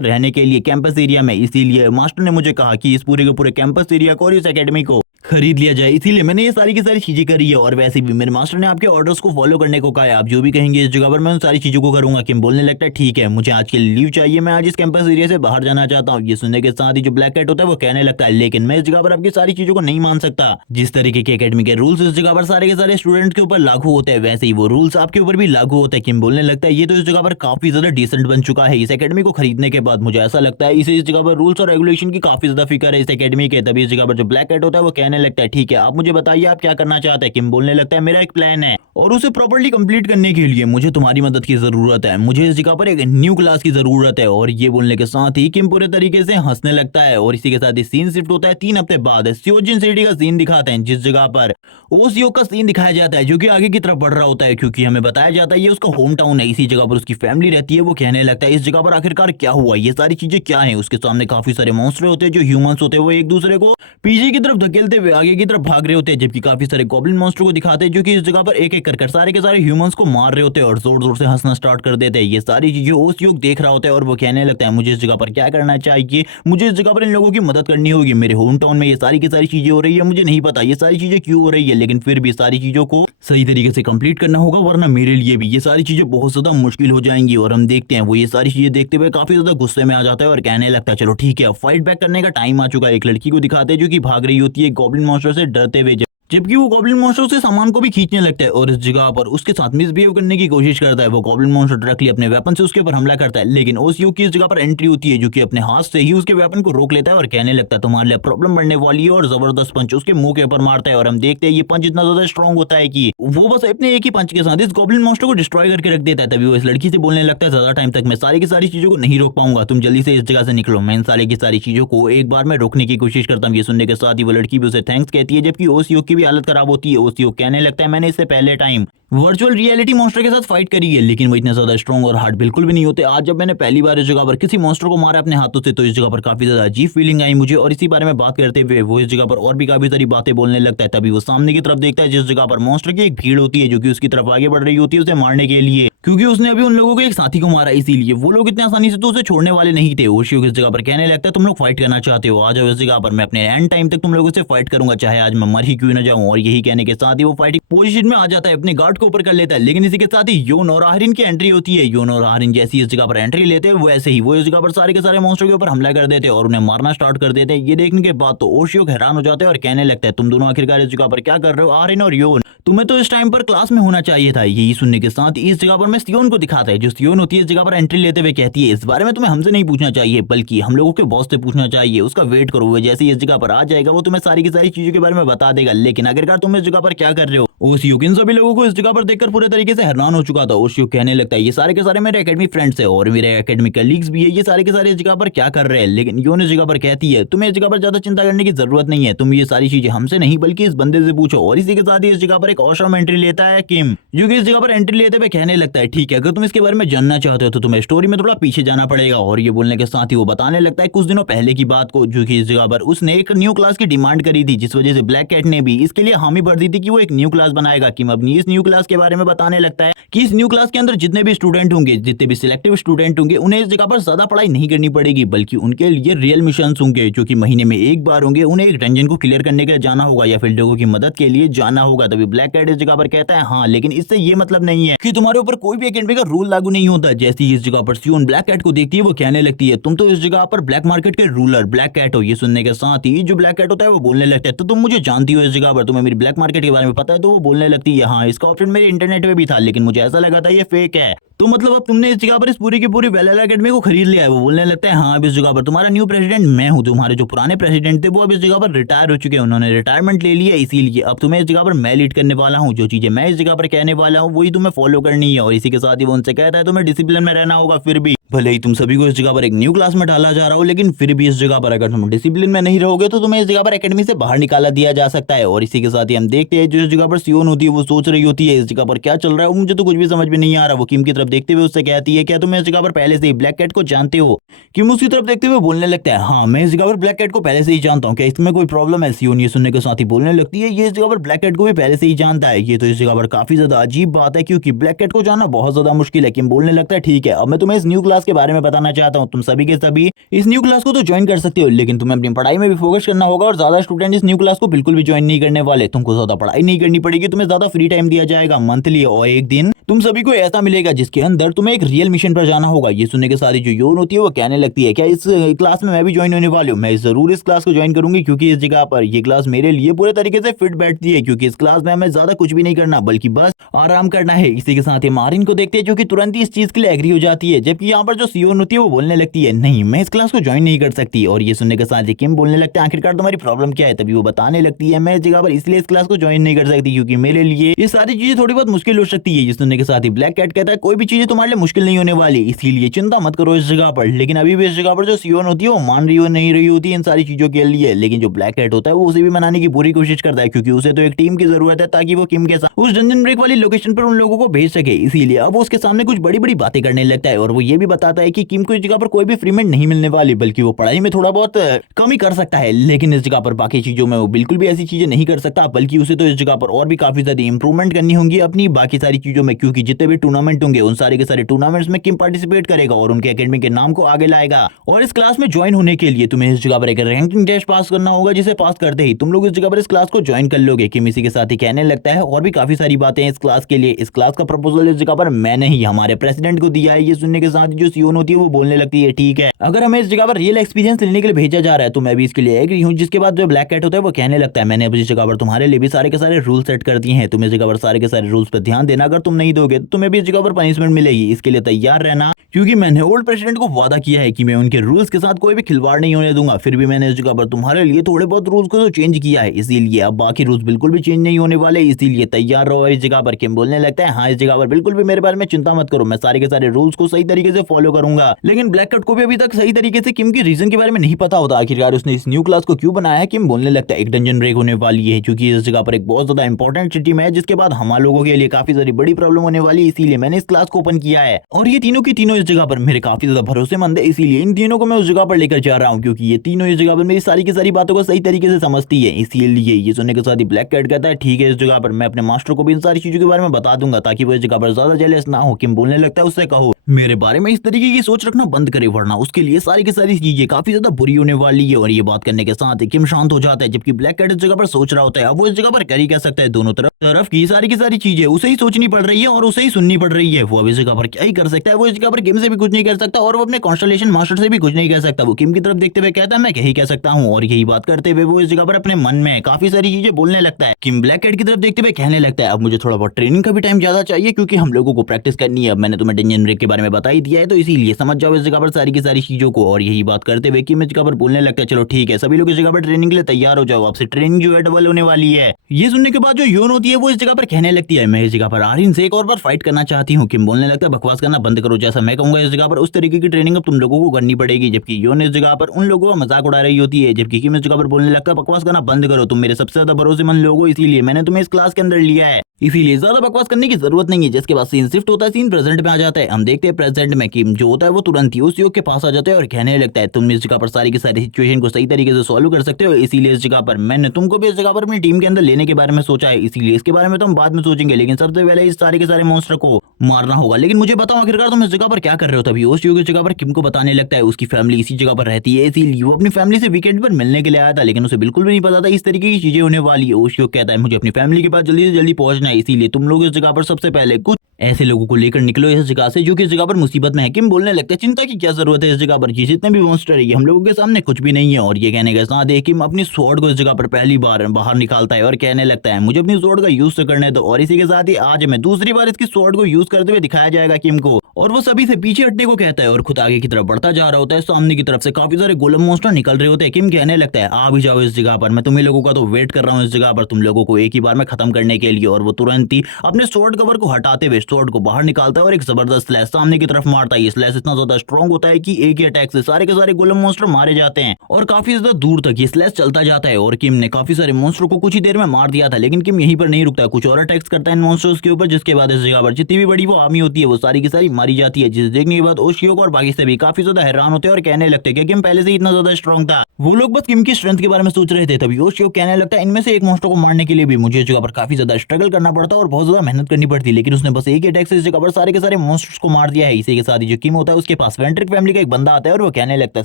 रहने के लिए कैंपस एरिया में, इसीलिए मास्टर ने मुझे कहा कि इस पूरे के पूरे कैंपस एरिया को और इस एकेडमी को खरीद लिया जाए, इसीलिए मैंने ये सारी की सारी चीजें करी है। और वैसे भी मेरे मास्टर ने आपके ऑर्डर्स को फॉलो करने को कहा है, आप जो भी कहेंगे इस जगह पर मैं उन सारी चीजों को करूंगा। किम बोलने लगता है ठीक है, मुझे आज के लिए लीव चाहिए, मैं आज इस कैंपस एरिया से बाहर जाना चाहता हूँ। ये सुनने के साथ ही जो ब्लैक कैट होता है वो कहने लगता है लेकिन मैं इस जगह पर आपकी सारी चीजों को नहीं मान सकता। जिस तरीके के एकेडमी के रूल्स इस जगह पर सारे के सारे स्टूडेंट के ऊपर लागू होते हैं, वैसे ही वो रूल्स आपके ऊपर भी लागू होते हैं। किम बोलने लगता है ये तो इस जगह पर काफी ज्यादा डिसेंट बन चुका है इस एकेडमी को खरीदने के बाद, मुझे ऐसा लगता है इसे इस जगह पर रूल्स और रेगुलेशन की काफी ज्यादा फिक्र है इस एकेडमी के। तभी इस जगह पर जो ब्लैक कैट होता है वो कहने लगता है ठीक है, आप मुझे बताइए आप क्या करना चाहते हैं। किम बोलने लगता है मेरा एक प्लान है और उसे प्रॉपर्ली कंप्लीट करने के लिए मुझे तुम्हारी मदद की जरूरत है, मुझे इस जगह पर एक न्यू क्लास की जरूरत है। और ये बोलने के साथ ही किम पूरे तरीके से हंसने लगता है। और इसी के साथ ही सीन शिफ्ट होता है 3 हफ्ते बाद, सियोजिन सिटी का सीन दिखाते हैं, जिस जगह पर ओसियो का सीन दिखाया जाता है जो कि आगे की तरफ बढ़ रहा होता है, क्योंकि हमें बताया जाता है ये उसका होम टाउन है, इसी जगह पर उसकी फैमिली रहती है। वो कहने लगता है इस जगह पर आखिरकार क्या हुआ, ये सारी चीजें क्या है। उसके सामने काफी सारे मॉन्स्टर होते हैं जो ह्यूमंस होते हैं, वो एक दूसरे को पीछे की तरफ धकेलते हुए आगे की तरफ भाग रहे होते हैं, जबकि काफी सारे गॉब्लिन मॉन्स्टर को दिखाते हैं जो कि इस जगह पर एक एक कर सारे के सारे ह्यूमंस को मार रहे होते हैं और जोर जोर से हंसना स्टार्ट कर देते हैं। ये सारी चीजें ओसियो देख रहा होता है और वो कहने लगता है मुझे इस जगह पर क्या करना चाहिए, मुझे इस जगह पर इन लोगों की मदद करनी होगी, मेरे होम टाउन में ये सारी की सारी चीजें हो रही है, मुझे नहीं पता ये सारी चीजें क्यों हो रही है, लेकिन फिर भी सारी चीजों को सही तरीके से कंप्लीट करना होगा, वरना मेरे लिए भी ये सारी चीजें बहुत ज्यादा मुश्किल हो जाएंगी। और हम देखते हैं वो ये सारी चीजें देखते हुए काफी ज्यादा गुस्से में आ जाता है और कहने लगता है चलो ठीक है फाइट बैक करने का टाइम आ चुका है। एक लड़की को दिखाते हैं जो कि भाग रही होती है गॉब्लिन मॉन्स्टर से डरते हुए, जबकि वो गॉब्लिन मॉन्स्टर से सामान को भी खींचने लगता है और इस जगह पर उसके साथ मिसबिहेव करने की कोशिश करता है। वो गॉब्लिन मॉन्स्टर डायरेक्टली अपने वेपन से उसके ऊपर हमला करता है, लेकिन ओसियो की इस जगह पर एंट्री होती है जो कि अपने हाथ से ही उसके वेपन को रोक लेता है और कहने लगता है तुम्हारे लिए प्रॉब्लम बढ़ने वाली है, और जबरदस्त पंच उसके मुंह के ऊपर मारता है। और हम देखते हैं ये पंच इतना ज्यादा स्ट्रॉन्ग होता है कि वो बस अपने एक ही पंच के साथ इस गॉब्लिन मॉन्स्टर को डिस्ट्रॉय करके रख देता है। तभी वो इस लड़की से बोलने लगता है ज्यादा टाइम तक मैं सारी की सारी चीजों को नहीं रोक पाऊंगा, तुम जल्दी से इस जगह से निकलो, मैं इन सारी की सारी चीजों को एक बार में रोकने की कोशिश करता हूँ। ये सुनने के साथ ही वो लड़की भी उसे थैंक्स कहती है, जबकि ओसियो की भी हालत खराब होती है। ओसियो कहने लगता है मैंने इससे पहले टाइम वर्चुअल रियलिटी मॉन्स्टर के साथ फाइट करी है, लेकिन वो इतने ज्यादा स्ट्रॉन्ग और हार्ड बिल्कुल भी नहीं होते। आज जब मैंने पहली बार इस जगह पर किसी मॉन्स्टर को मारा अपने हाथों से, तो इस जगह पर काफी ज्यादा अजीब फीलिंग आई मुझे। और इसी बारे में बात करते हुए वो इस जगह पर और भी काफी सारी बातें बोलने लगता है। तभी वो सामने की तरफ देखता है जिस जगह पर मॉन्स्टर की एक भीड़ होती है जो कि उसकी तरफ आगे बढ़ रही होती है उसे मारने के लिए, क्योंकि उसने अभी उन लोगों को एक साथी को मारा, इसीलिए वो लोग इतने आसानी से तो उसे छोड़ने वाले नहीं थे। ओशियो इस जगह पर कहने लगता है तुम लोग फाइट करना चाहते हो, आ जाओ इस जगह पर, मैं अपने एंड टाइम तक तुम लोगों से फाइट करूंगा, चाहे आज मैं मर ही क्यों न जाऊं। और यही कहने के साथ ही वो फाइटिंग पोजीशन में आ जाता है, अपने गार्ड को ऊपर कर लेता है। लेकिन इसी के साथ ही योन और आरिन की एंट्री होती है। योन और आरिन जैसी इस जगह पर एंट्री लेते हैं वैसे ही वो इस जगह पर सारे के सारे मॉन्स्टर के ऊपर हमला कर देते हैं और उन्हें मारना स्टार्ट कर देते हैं। ये देखने के बाद तो ओशियो हैरान हो जाते हैं और कहने लगता है तुम दोनों आखिरकार इस जगह पर क्या कर रहे हो आरिन और योन, तुम्हें तो इस टाइम पर क्लास में होना चाहिए था। यही सुनने के साथ इस जगह पर मैं सियोन को दिखाता है, जो सियोन होती है इस जगह पर एंट्री लेते हुए कहती है इस बारे में तुम्हें हमसे नहीं पूछना चाहिए बल्कि हम लोगों के बॉस से पूछना चाहिए, उसका वेट करो, वो जैसे इस जगह पर आ जाएगा वो तुम्हें सारी की सारी चीजों के बारे में बता देगा। लेकिन आखिरकार तुम इस जगह पर क्या कर रहे हो। ओशियो इन सभी लोगों को इस जगह पर देखकर पूरे तरीके से हैरान हो चुका था। ओशियो कहने लगता है ये सारे के सारे मेरे एकेडमी फ्रेंड्स है और मेरे एकेडमी कलीग्स भी है, ये सारे के सारे इस जगह पर क्या कर रहे हैं। लेकिन योन इस जगह पर कहती है तुम्हें इस जगह पर ज्यादा चिंता करने की जरूरत नहीं है, तुम ये सारी चीजें हमसे नहीं बल्कि इस बंदे से पूछो। और इसी के साथ ही इस जगह पर एक ऑसम एंट्री लेता है किम, जो कि इस जगह पर एंट्री लेते हुए कहने लगता है ठीक है अगर तुम इसके बारे में जानना चाहते हो तो तुम्हें स्टोरी में थोड़ा पीछे जाना पड़ेगा। और ये बोलने के साथ ही वो बताने लगता है कुछ दिनों पहले की बात को, जो कि इस जगह पर उसने एक न्यू क्लास की डिमांड करी थी, जिस वजह से ब्लैक कैट ने भी इसके लिए हामी भर दी थी कि वो एक न्यू क्लास क्लास बनाएगा। किम अपनी इस न्यू क्लास के बारे में बताने लगता है कि इस न्यू क्लास के अंदर जितने भी स्टूडेंट होंगे, जितने भी सिलेक्टिव स्टूडेंट होंगे, उन्हें इस जगह पर ज्यादा पढ़ाई नहीं करनी पड़ेगी, बल्कि उनके लिए रियल मिशन होंगे जो कि महीने में एक बार होंगे। उन्हें एक डंजन को क्लियर करने के लिए जाना होगा या फिर लोगों की मदद के लिए जाना होगा। तभी ब्लैक कैट इस जगह पर कहता है हाँ, लेकिन इससे ये मतलब नहीं है कि तुम्हारे ऊपर कोई भी एकेडमी का रूल लागू नहीं होता। जैसे ही इस जगह पर सियोन ब्लैक कैट को देखती है वो कहने लगती है तुम तो इस जगह पर ब्लैक मार्केट के रूलर ब्लैक कैट हो। ये सुनने के साथ ही जो ब्लैक कैट होता है वो बोलने लगता है तो तुम मुझे जानती हो इस जगह पर, तुम्हें मेरी ब्लैक मार्केट के बारे में पता है। तो वो बोलने लगती है हाँ, इसका ऑप्शन मेरे इंटरनेट पे भी था, लेकिन मुझे ऐसा लगा था ये फेक है। तो मतलब अब तुमने इस जगह पर इस पूरी की पूरी वेलेला एकेडमी को खरीद लिया है। वो बोलने लगता है हाँ, अब इस जगह पर तुम्हारा न्यू प्रेसिडेंट मैं हूँ। तुम्हारे जो पुराने प्रेसिडेंट थे वो अब इस जगह पर रिटायर हो चुके हैं, उन्होंने रिटायरमेंट ले लिया, इसीलिए अब तुम्हें इस जगह पर मैं लीड करने वाला हूँ। जो चीजें मैं इस जगह पर कहने वाला हूँ वही तुम्हें फॉलो करनी है। और इसी के साथ ही वो उनसे कहता है तुम्हें डिसिप्लिन में रहना होगा। फिर भी भले ही तुम सभी को इस जगह पर एक न्यू क्लास में डाला जा रहा हो, लेकिन फिर भी इस जगह पर अगर तुम डिसिप्लिन में नहीं रहोगे तो तुम्हें इस जगह पर एकेडमी से बाहर निकाला दिया जा सकता है। और इसी के साथ ही हम देखते हैं जो इस जगह पर सियोन होती है वो सोच रही होती है इस जगह पर क्या चल रहा है, मुझे तो कुछ भी समझ में नहीं आ रहा। वो किम की तरफ देखते हुए उससे कहती है क्या तुम इस जगह पर पहले से ही ब्लैक कैट को जानते हो। किम उसकी तरफ देखते हुए बोलने लगता है हाँ, मैं इस जगह पर ब्लैक कैट को पहले से ही जानता हूँ, क्या इसमें कोई प्रॉब्लम है। सियोन ये सुनने के साथ ही बोलने लगती है ये इस जगह पर ब्लैक कैट को भी पहले से ही जानता है। ये तो इस जगह पर काफी ज्यादा अजीब बात है क्योंकि ब्लैक कैट को जानना बहुत ज्यादा मुश्किल है। किम बोलने लगता है ठीक है, अब मैं तुम्हें इस न्यू क्लास के बारे में बताना चाहता हूँ। तुम सभी के सभी इस न्यू क्लास को तो ज्वाइन कर सकते हो, लेकिन तुम्हें अपनी पढ़ाई में भी फोकस करना होगा। और ज्यादा स्टूडेंट इस न्यू क्लास को बिल्कुल भी ज्वाइन नहीं करने वाले। तुमको ज्यादा पढ़ाई नहीं करनी पड़ेगी, तुम्हें ज्यादा फ्री टाइम दिया जाएगा मंथली, और एक दिन तुम सभी को ऐसा मिलेगा जिसके अंदर तुम्हें एक रियल मिशन पर जाना होगा। ये सुनने के साथ ही जो योन होती है वो कहने लगती है क्या इस क्लास में मैं भी ज्वाइन होने वाली हूँ। मैं जरूर इस क्लास को ज्वाइन करूंगी क्योंकि इस जगह पर ये क्लास मेरे लिए पूरे तरीके से फिट बैठती है, क्योंकि इस क्लास में हमें ज्यादा कुछ भी नहीं करना बल्कि बस आराम करना है। इसी के साथ ही मारिन को देखते हैं जो कि तुरंत ही इस चीज के लिए एग्री हो जाती है, जबकि यहाँ पर जो सियोन होती है वो बोलने लगती है नहीं, मैं इस क्लास को ज्वाइन नहीं कर सकती। और ये सुनने के साथ ही किम बोलने लगता है आखिरकार तुम्हारी प्रॉब्लम क्या है। तभी वो बताने लगती है मैं इस जगह पर इसलिए इस क्लास को ज्वाइन नहीं कर सकती क्योंकि मेरे लिए ये सारी चीजें थोड़ी बहुत मुश्किल हो सकती है। ये सुनने के साथ ही ब्लैक कैट कहता है कोई भी चीजें तुम्हारे लिए मुश्किल नहीं होने वाली, इसीलिए चिंता मत करो इस जगह पर। लेकिन अभी भी इस जगह पर जो सियोन होती है वो मान रही हो नहीं रही होती इन सारी चीजों के लिए, लेकिन जो ब्लैक कैट होता है वो उसे भी मनाने की पूरी कोशिश करता है क्योंकि उसे तो एक टीम की जरूरत है ताकि वो किम के साथ उस डंजन ब्रेक वाली लोकेशन पर उन लोगों को भेज सके। इसीलिए अब वो उसके सामने कुछ बड़ी बड़ी बातें करने लगता है और वो ये भी बताता है कि किम को इस जगह पर कोई भी फ्रीमेंट नहीं मिलने वाली, बल्कि वो पढ़ाई में थोड़ा बहुत कम ही कर सकता है, लेकिन इस जगह पर बाकी चीजों में वो बिल्कुल भी ऐसी चीजें नहीं कर सकता, बल्कि उसे तो इस जगह पर और भी काफी ज्यादा इंप्रूवमेंट करनी होंगी अपनी बाकी सारी चीजों में, क्योंकि जितने भी टूर्नामेंट होंगे उन सारे के सारे टूर्नामेंट्स में किम पार्टिसिपेट करेगा और उनके एकेडमी के नाम को आगे लाएगा। और इस क्लास में ज्वाइन होने के लिए तुम्हें इस जगह पर एक रैंकिंग टेस्ट पास करना होगा, जिसे पास करते ही तुम लोग इस जगह पर इस क्लास को ज्वाइन कर लोगे। किम इसी के साथ ही कहने लगता है और भी काफी सारी बातें हैं इस क्लास के लिए। इस क्लास का प्रपोजल इस जगह पर मैंने ही हमारे प्रेसिडेंट को दिया है। ये सुनने के साथ जो सियोन होती है वो बोलने लगती है ठीक है, अगर हमें इस जगह पर रियल एक्सपीरियंस लेने के लिए भेजा जा रहा है तो मैं भी इसके लिए एग्री हूँ। जिसके बाद जो ब्लैक कैट होता है वो कहने लगता है मैंने अब इस जगह पर तुम्हारे लिए भी सारे के सारे रूल सेट कर दिए हैं, तुम इस जगह पर सारे के सारे रूल्स पर ध्यान देना, अगर तुम नहीं दोगे तो तुम्हें भी इस जगह पर पनिशमेंट मिलेगी, इसके लिए तैयार रहना, क्योंकि मैंने ओल्ड प्रेसिडेंट को वादा किया है कि मैं उनके रूल्स के साथ कोई भी खिलवाड़ नहीं होने दूंगा। फिर भी मैंने इस जगह पर तुम्हारे लिए थोड़े बहुत रूल्स को तो चेंज किया है, इसीलिए अब बाकी रूल्स बिल्कुल भी चेंज नहीं होने वाले, इसीलिए तैयार रहो इस जगह पर। किम बोलने लगता है हाँ, इस जगह पर बिल्कुल भी मेरे बारे में चिंता मत करो, मैं सारे के सारे रूल्स को सही तरीके से फॉलो करूंगा। लेकिन ब्लैक कैट को भी अभी तक सही तरीके से किम की रीजन के बारे में नहीं पता होता आखिरकार उसने इस न्यू क्लास को क्यों बनाया है। किम बोलने लगता है एक डंजन ब्रेक होने वाली है क्योंकि इस जगह पर एक बहुत ज्यादा इंपॉर्टेंट सिटी में है, जिसके बाद हम लोगों के लिए काफी सारी बड़ी प्रॉब्लम होने वाली है, इसीलिए मैंने इस क्लास को ओपन किया है। और ये तीनों की तीनों इस जगह पर मेरे काफी ज्यादा भरोसेमंद है, इसीलिए इन तीनों को मैं उस जगह पर लेकर जा रहा हूँ क्योंकि ये तीनों इस जगह पर मेरी सारी की सारी बातों को सही तरीके से समझती है। इसीलिए ये सुनने के साथ ही ब्लैक कैट कहता है ठीक है, इस जगह पर मैं अपने मास्टर को भी इन सारी चीजों के बारे में बता दूंगा ताकि वो इस जगह पर ज्यादा जेलस ना हो। किम बोलने लगता है उससे कहो मेरे बारे में इस तरीके की सोच रखना बंद करे, वरना उसके लिए सारी की सारी चीजें काफी ज्यादा बुरी होने वाली है। और ये बात करने के साथ ही किम शांत हो जाता है, जबकि ब्लैक कैट इस जगह पर सोच रहा होता है अब वो इस जगह पर कर ही क्या सकता है, दोनों तरफ की सारी चीजें उसे ही सोचनी पड़ रही है और उसे ही सुननी पड़ रही है। वो अब इस जगह पर क्या ही कर सकता है, वो इस जगह पर किम से भी कुछ नहीं कर सकता और वो अपने कॉन्स्टलेशन मास्टर से भी कुछ नहीं कर सकता। वो किम की तरफ देखते हुए कहता है मैं यही कह सकता हूँ, और यही बात करते हुए वो इस जगह पर अपने मन में काफी सारी चीजें बोलने लगता है। किम ब्लैक कैट की तरफ देखते हुए कहने लगता है अब मुझे थोड़ा बहुत ट्रेनिंग का भी टाइम ज्यादा चाहिए क्योंकि हम लोगों को प्रैक्टिस करनी है। अब मैंने तुम्हें डंजन ब्रेक के बारे में बता ही दिया है तो इसीलिए समझ जाओ इस जगह पर सारी की सारी चीजों को। और यही बात करते हुए किम इस जगह पर बोलने लगता है चलो ठीक है, सभी लोग इस जगह पर ट्रेनिंग के लिए तैयार हो जाओ, आपसे ट्रेनिंग जो है डबल होने वाली है। ये सुनने के बाद जो योन होती है वो इस जगह पर कहने लगती है मैं इस जगह पर आर्यन से एक और बार फाइट करना चाहती हूँ। किम बोलने लगता है बकवास करना बंद करो, जैसा मैं कहूंगा इस जगह पर उस तरीके की ट्रेनिंग अब तुम लोगों को करनी पड़ेगी। जबकि योन इस जगह पर उन लोगों का मजाक उड़ा रही होती है, जबकि किम इस जगह पर बोलने लगता है बकवास करना बंद करो, तुम मेरे सबसे ज्यादा भरोसेमंद लोग हो, इसीलिए मैंने तुम्हें इस क्लास के अंदर लिया है। इसीलिए ज्यादा बकवास करने की जरूरत नहीं है। जिसके बाद सीन शिफ्ट होता है, सीन प्रेजेंट में आ जाता है। हम देखते हैं प्रेजेंट में किम जो होता है वो तुरंत ही उस युग के पास आ जाता है और कहने लगता है तुम इस जगह पर सारी की सारी सिचुएशन को सही तरीके से सॉल्व कर सकते हो, इसीलिए इस जगह पर मैंने तुमको भी इस जगह पर अपनी टीम के अंदर लेने के बारे में सोचा है, इसीलिए इसके बारे में तो हम बाद में सोचेंगे, लेकिन सबसे पहले इस सारे के सारे मॉन्स्टर को मारना होगा। लेकिन मुझे बताओ आखिरकार तुम इस जगह पर क्या कर रहे हो? तभी उस युग की जगह पर किम को बताने लगता है उसकी फैमिली इसी जगह पर रहती है, इसीलिए वो अपनी फैमिली से वीकेंड पर मिलने के लिए आया था, लेकिन उसे बिल्कुल भी नहीं पता था इस तरीके की चीजें होने वाली है। उस युग कहता है मुझे अपनी फैमिली के पास जल्दी से जल्दी पहुंचना है, इसीलिए तुम लोग इस जगह पर सबसे पहले कुछ ऐसे लोगों को लेकर निकलो इस जगह से जो कि इस जगह पर मुसीबत में है। किम बोलने लगता है चिंता की क्या जरूरत है, इस जगह पर जितने भी मॉन्स्टर है ये हम लोगों के सामने कुछ भी नहीं है। और ये कहने के साथ ही किम अपनी स्वॉर्ड को इस जगह पर पहली बार बाहर निकालता है और कहने लगता है मुझे अपनी स्वॉर्ड का यूज तो करने दो। और इसी के साथ ही आज हमें दूसरी बार इसकी स्वॉर्ड को यूज करते हुए दिखाया जाएगा किम को, और वो सभी से पीछे हटने को कहता है और खुद आगे की तरफ बढ़ता जा रहा होता है। सामने की तरफ से काफी सारे गोलम मॉन्स्टर निकल रहे होते हैं। किम कहने लगता है आ भी जाओ इस जगह पर, मैं तुम्हें लोगों का तो वेट कर रहा हूँ इस जगह पर तुम लोगों को एक ही बार में खत्म करने के लिए। और वो तुरंत ही अपने स्वॉर्ड कवर को हटाते हुए स्वॉर्ड को बाहर निकालता है और एक जबरदस्त स्लैश सामने की तरफ मारता है। ये स्लैश इतना ज्यादा स्ट्रॉन्ग होता है कि एक ही अटैक से सारे के सारे गोलम मॉन्स्टर मारे जाते हैं और काफी ज्यादा दूर तक ये स्लैश चलता जाता है। और किम ने काफी सारे मॉन्स्टर को कुछ ही देर में मार दिया था, लेकिन किम यहीं पर नहीं रुकता, कुछ और अटैक्स करता है इन मॉन्स्टर्स के ऊपर, जिसके बाद इस जगह पर जितनी भी बड़ी वो आर्मी होती है वो सारी की सारी मारी जाती है। जिसे देखने के बाद ओशियो और बाकी सभी काफी ज्यादा हैरान होते हैं और कहने लगते हैं कि किम पहले से ही इतना ज्यादा स्ट्रॉन्ग था। वो लोग बस किम की स्ट्रेंथ के बारे में सोच रहे थे। तभी ओशियो कहने लगता है इनमें से एक मॉन्स्टर को मारने के लिए भी मुझे इस जगह पर काफी ज्यादा स्ट्रगल करना पड़ता है और बहुत ज्यादा मेहनत करनी पड़ती है, लेकिन उसने बस एक ही अटैक से इस जगह पर सारे के सारे मॉन्स्टर्स को मार दिया है। इसी के साथ ही जो किम होता है उसके पास वेंट्रिक फैमिली का एक बंदा आता है और वो कहने लगता है